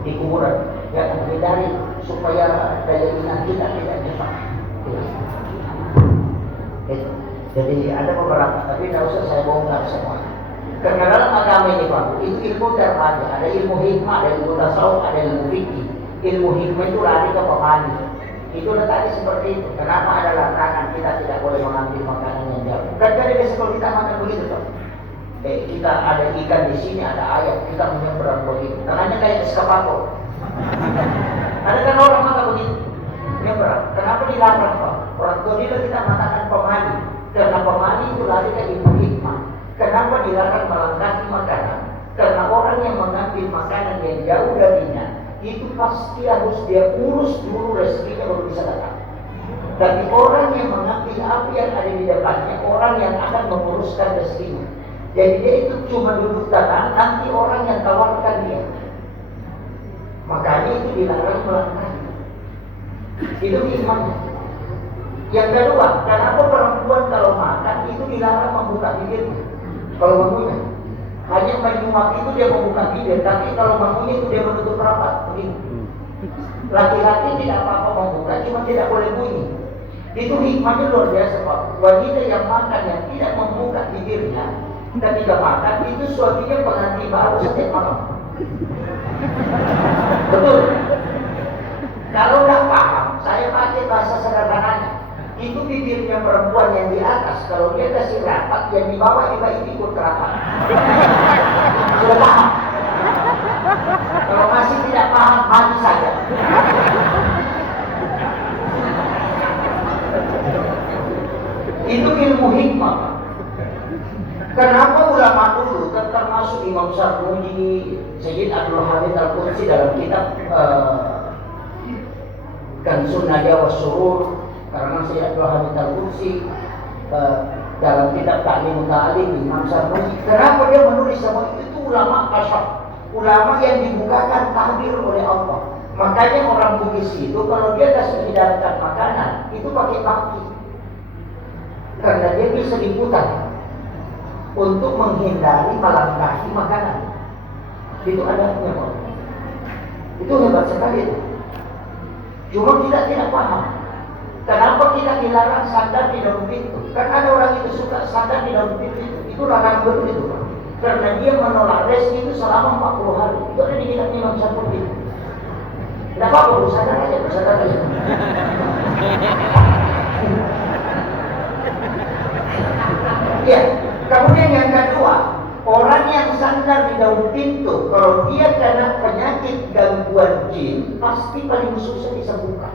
di kuburan, ya hindari supaya daya ingat kita tidak cepat. Jadi ada beberapa, tapi tidak usah saya bongkar semua. Karena dalam agama ini Pak, itu ilmu terbagi. Ada ilmu hikmah, ada ilmu tasawuf, ada ilmu fikih. Ilmu hikmah itu lari ke pemali. Itu letaknya seperti itu. Kenapa ada larangan kita tidak boleh mengambil makanan yang jauh? Kan biasa kalau kita makan begitu Pak. Kita ada ikan di sini, ada ayam, kita menyeberang begitu. Namanya kayak eskavator. Ada kan orang makan begitu, nyeberang. Kenapa dilarang Pak? Orang tua kita mengatakan pemali. Karena pemali itu lari ke ilmu hikmah. Kenapa dilarang melangkahi makanan? Karena orang yang mengambil makanan yang jauh darinya, itu pasti harus dia urus dulu rezekinya baru bisa datang. Tapi orang yang mengambil apa yang ada di depannya, orang yang akan menguruskan rezekinya. Jadi dia itu cuma duduk tenang, nanti orang yang tawarkan dia. Makanya itu dilarang melangkahi. Itu hikmahnya. Yang kedua, kenapa perempuan kalau makan itu dilarang membuka bibirnya? Kalau bangunnya hanya menyuap itu dia membuka bibir, tapi kalau bangunnya itu dia menutup rapat. Laki-laki tidak apa-apa membuka, cuma tidak boleh bunyi. Itu hikmahnya luar biasa Pak. Wanita yang makan yang tidak membuka bibirnya ketika makan itu suaminya pengantin baru setiap malam. Betul. Kalau nggak paham, saya pakai bahasa sederhananya. Itu bibirnya perempuan yang di atas, kalau dia kasih rapat, yang di bawah juga ikut rapat. Sudah paham? Kalau masih tidak paham, mati saja. Itu ilmu hikmah. Kenapa ulama dulu, termasuk Imam Sarmuji, Sayyid Abdul Hamid Al-Qudsi dalam kitab Kanzun Naja wa Surur, karena Sayyid Abdul Hamid Al-Qudsi dalam kitab Ta'lim Ta'lim Imam Sarmuji, kenapa dia menulis semua itu ulama kasyaf, ulama yang dibukakan takdir oleh Allah. Makanya orang Bugis itu kalau dia kasih hidangkan makanan itu pakai kaki, karena dia bisa diputar untuk menghindari melangkahi makanan. Itu adabnya Pak. Itu hebat sekali itu. Cuma kita tidak paham. Kenapa kita dilarang sandar di dalam pintu? Karena ada orang itu suka sandar di dalam pintu itu. Itu larang betul itu Pak. Karena dia menolak rezeki itu selama 40 hari. Itu ada di kitab Imam Sarmuji. Tidak apa-apa, bersandar aja. Ya, kemudian yang kedua, orang yang sandar di daun pintu, kalau dia kena penyakit gangguan jin, pasti paling susah disembuhkan.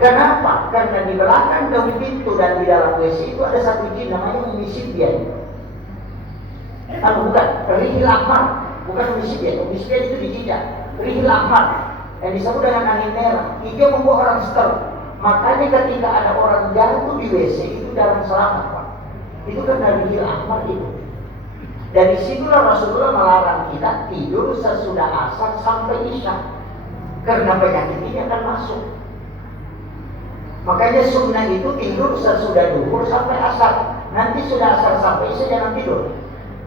Kenapa? Karena di belakang daun pintu dan di dalam WC itu ada satu jin namanya Umisibian. Bukan, Rihil Ahmar. Bukan Umisibian. Umisibian itu di jidat. Rihil Ahmar. yang disebut dengan angin merah. Hijau membuat orang stroke. Makanya ketika ada orang jatuh di WC itu jarang selamat, Pak. Itu kan dari Rihil Ahmar itu. Dari situlah Rasulullah melarang kita tidur sesudah asar sampai isya, karena penyakit ini akan masuk. Makanya sunnah itu tidur sesudah duhur sampai asar. Nanti sudah asar sampai isya jangan tidur,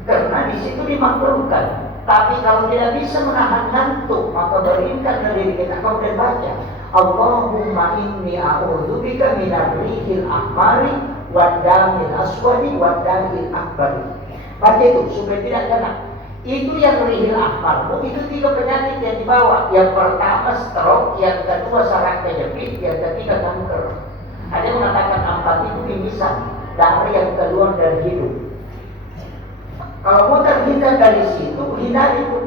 karena di situ dimakruhkan. Tapi kalau tidak bisa menahan ngantuk, maka beringkat dari diri kita kemudian baca Allahumma inni a'udzubika minar rihil ahmari wadamil aswadi wadamil akbari. Baca itu supaya tidak kena. Itu yang rihil ahmar. Itu 3 penyakit yang dibawa. Yang pertama stroke, yang kedua saraf kejepit, yang ketiga kanker. Ada yang mengatakan 4 itu bisa darah yang keluar dari hidung. Kalau mau terhindar dari situ, hindari itu.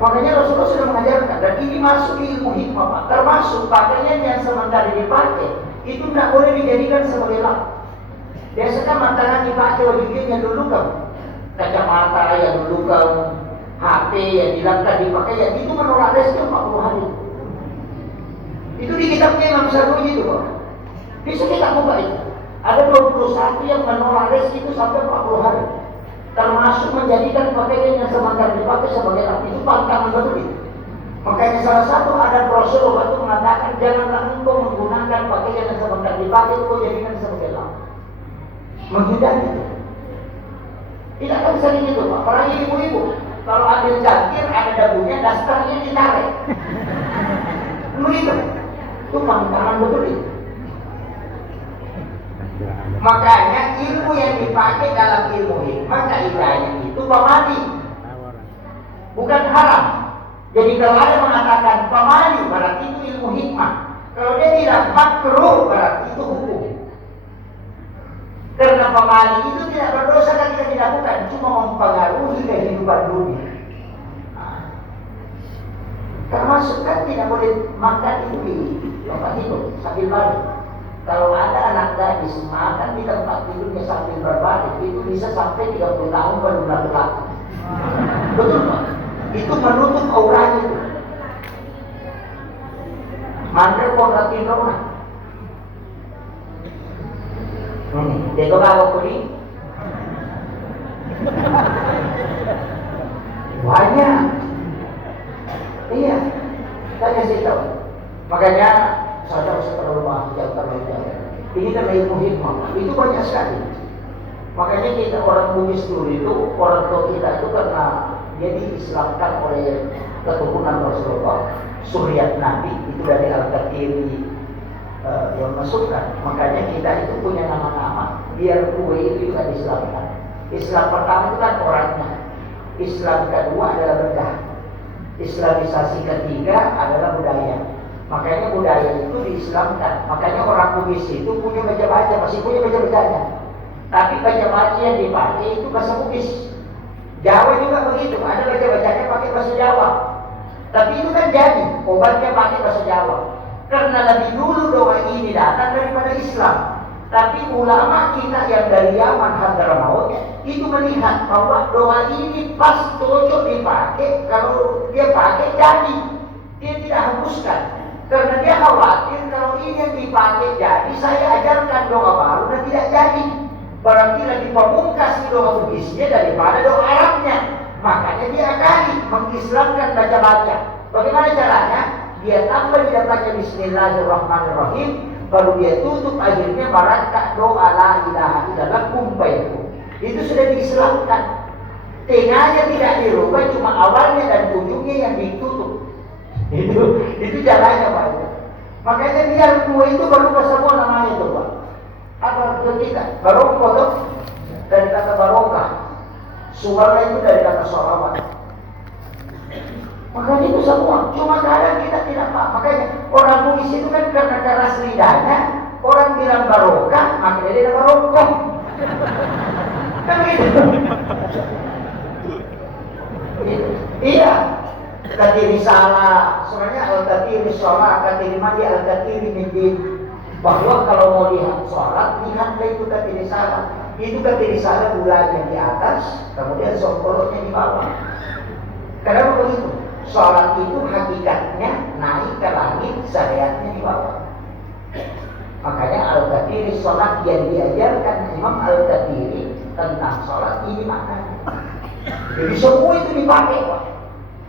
Makanya Rasulullah sudah mengajarkan, dan ini masuk di ilmu hikmah, Pak. Termasuk pakaian yang sementara dipakai itu tidak boleh dijadikan sebagai lap. Biasanya mantangan dipakai wajibnya dulu kan, kacamata yang dulu kan, HP yang dilangkah dipakai, yang itu menolak rezeki 40 hari. Itu di kitabnya Imam Syafi'i itu, Pak. Bisa kita buka itu. Ada 21 yang menolak rezeki itu sampai 40 hari. Termasuk menjadikan pakaian yang sementara dipakai sebagai lap. Itu pantangan betul itu. Makanya salah satu ada Rasulullah itu mengatakan, janganlah engkau menggunakan pakaian yang sementara dipakai itu jadikan sebagai lap. Menghindari itu. Tidak kan sering itu, Pak. Apalagi ibu-ibu, kalau ambil jangkir ada dagunya, dasarnya ditarik. Begitu. Itu pantangan betul itu. Makanya ilmu yang dipakai dalam ilmu hikmah kaidahnya itu pamali, bukan haram. Jadi kalau ada mengatakan pamali berarti itu ilmu hikmah. Kalau dia tidak makruh berarti itu hukum. Karena pamali itu tidak berdosa ketika dilakukan, cuma mempengaruhi kehidupan dunia. Termasuk kan tidak boleh makan itu di tempat tidur sambil balik. Kalau ada anak gadis makan di tempat tidurnya sambil berbalik, itu bisa sampai 30 tahun baru berlaku. Betul Pak? Itu menutup auranya itu. Mandel kontratin rona. Dia kau bawa kuning. Banyak. Iya. Tanya sih tahu. Makanya saya harus terlalu terlalu jauh. Ini kan ilmu hikmah, itu banyak sekali. Makanya kita orang Bugis dulu itu, orang tua kita itu karena dia diislamkan oleh keturunan Rasulullah, suriat Nabi itu dari Al-Qatiri yang masukkan. Makanya kita itu punya nama-nama biar kue itu juga diislamkan. Islam pertama itu kan orangnya, Islam kedua adalah bedah, Islamisasi ketiga adalah budaya. Makanya budaya itu diislamkan. Makanya orang Bugis itu punya meja baca, masih punya meja bacanya. Tapi baca baca yang dipakai itu bahasa Bugis. Jawa juga begitu, ada baca bacanya pakai bahasa Jawa. Tapi itu kan jadi obatnya pakai bahasa Jawa. Karena lebih dulu doa ini datang daripada Islam. Tapi ulama kita yang dari Yaman Hadramaut itu melihat bahwa doa ini pas cocok dipakai. Kalau dia pakai jadi, dia tidak hapuskan. Karena dia khawatir kalau ini yang dipakai jadi, saya ajarkan doa baru dan tidak jadi. Berarti lebih pemungkas doa Bugisnya daripada doa Arabnya. Makanya dia akali mengislamkan baca-baca. Bagaimana caranya? Dia tambah di depannya Bismillahirrahmanirrahim, baru dia tutup akhirnya baraka doa la ilaha illallah kumpaiku. Itu sudah diislamkan. Tengahnya tidak dirubah, cuma awalnya dan ujungnya yang ditutup. Itu caranya Pak. Makanya biar kue itu berubah semua namanya itu Pak. Apa kita? Barokah itu dari kata barokah. Suara itu dari kata sholawat. Makanya itu semua. Cuma kadang kita tidak paham. Makanya orang Bugis itu kan karena keras lidahnya, orang bilang barokah, makanya dia barokah. Kan gitu. Iya. Katiri salah, sebenarnya al-katiri sholat, katiri mandi, al-katiri mimpi. Bahwa kalau mau lihat sholat, lihatlah itu katiri salah. Itu katiri salah gulanya di atas, kemudian songkolotnya di bawah. Kenapa begitu? Sholat itu hakikatnya naik ke langit, syariatnya di bawah. Makanya Al-Qadiri sholat yang diajarkan Imam Al-Qadiri tentang sholat ini maknanya. Jadi semua itu dipakai Pak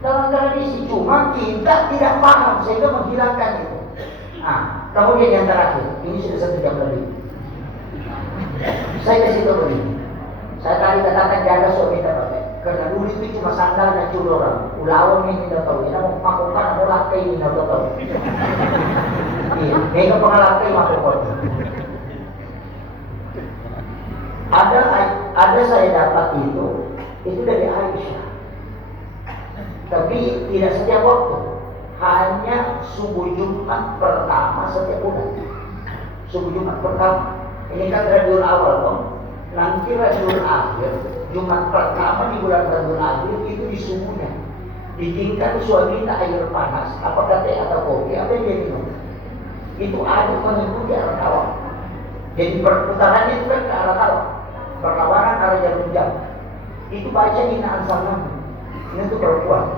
dalam tradisi, cuma kita tidak paham sehingga menghilangkan itu. Nah, kemudian yang terakhir, ini sudah 1 jam lebih. Saya kasih tahu begini. Saya tadi katakan jaga suami pakai. Karena dulu itu cuma sandal dan culur orang. Ulawang ini tidak tahu. Ini mau makukan, mau lakai ini tidak tahu. Iya, mereka pengalakai makukan. Ada saya dapat itu dari Aisyah. Tapi tidak setiap waktu. Hanya subuh Jumat pertama setiap bulan. Subuh Jumat pertama. Ini kan Rabiul Awal dong. Nanti Rabiul Akhir, Jumat pertama di bulan Rabiul Akhir itu di subuhnya. Ditingkat suami minta air panas, apakah teh atau kopi, apa yang dia minum. Itu aduk mengikuti arah kawah. Jadi perputarannya itu kan ke arah kawah. Berlawanan arah jarum jam. Itu baca di Nansal. Ini tuh perempuan.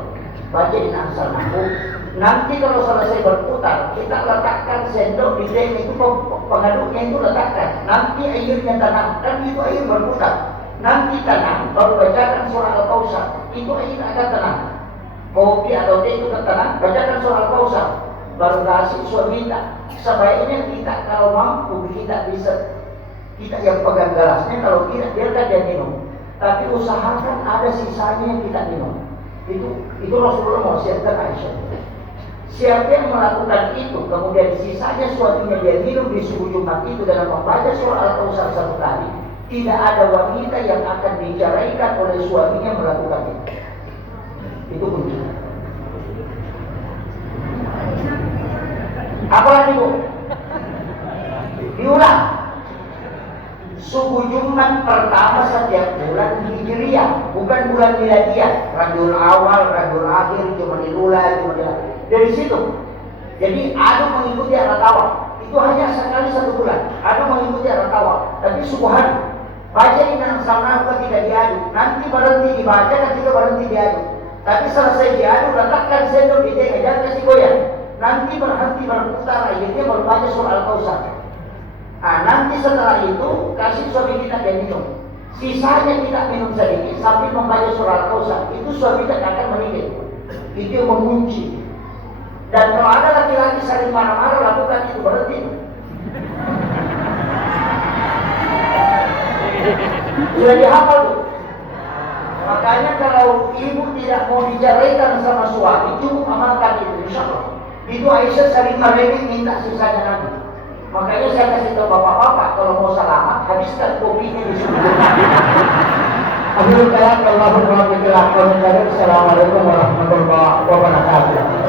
Baca di Nansal. Nanti kalau selesai berputar, kita letakkan sendok di dalam itu, pengaduknya itu letakkan. Nanti airnya tenang, kan itu air berputar. Nanti tenang, baru bacakan surah Al-Kautsar. Itu air akan tenang. Kopi atau teh itu kan tenang, bacakan surah Al-Kautsar. Baru kasih suami minta. Sebaiknya kita kalau mampu kita bisa, kita yang pegang gelasnya, kalau tidak biarkan dia minum. Tapi usahakan ada sisanya yang kita minum. Itu Rasulullah mau siapkan Aisyah. Siapa yang melakukan itu, kemudian sisanya suaminya dia minum di subuh Jumat itu dengan membaca surah Al-Kautsar 1 kali, tidak ada wanita yang akan diceraikan oleh suaminya melakukan itu. Itu kuncinya. Apalagi Bu? Diulang. Subuh Jumat pertama setiap bulan Hijriah, bukan bulan Miladiah. Rabiul Awal, Rabiul Akhir, cuma dari situ. Jadi aduk mengikuti arah tawaf. Itu hanya sekali 1 bulan. Aduk mengikuti arah tawaf. Tapi subhan, baca di sana tidak diaduk. Nanti berhenti dibaca, ketika berhenti diaduk. Tapi selesai diaduk, letakkan sendok di tengah, jangan kasih goyang. Nanti berhenti berputar, akhirnya membaca surah Al-Kautsar. Nah, nanti setelah itu kasih suami kita dia minum. Sisanya kita minum sedikit sambil membaca surah Al-Kautsar. Itu suami kita akan meninggal. Itu yang mengunci. Dan kalau ada laki-laki saling marah-marah, lakukan itu, berhenti. Sudah dihafal tuh. Makanya kalau ibu tidak mau diceraikan sama suami, cukup amalkan itu, insya Allah. Itu Aisyah saling meremeh minta sisanya nanti. Makanya saya kasih tahu bapak-bapak, kalau mau selamat, habiskan kopinya di subuh. Akhirul kalam, Allahumma billahi wa billahi. Assalamualaikum warahmatullahi wabarakatuh.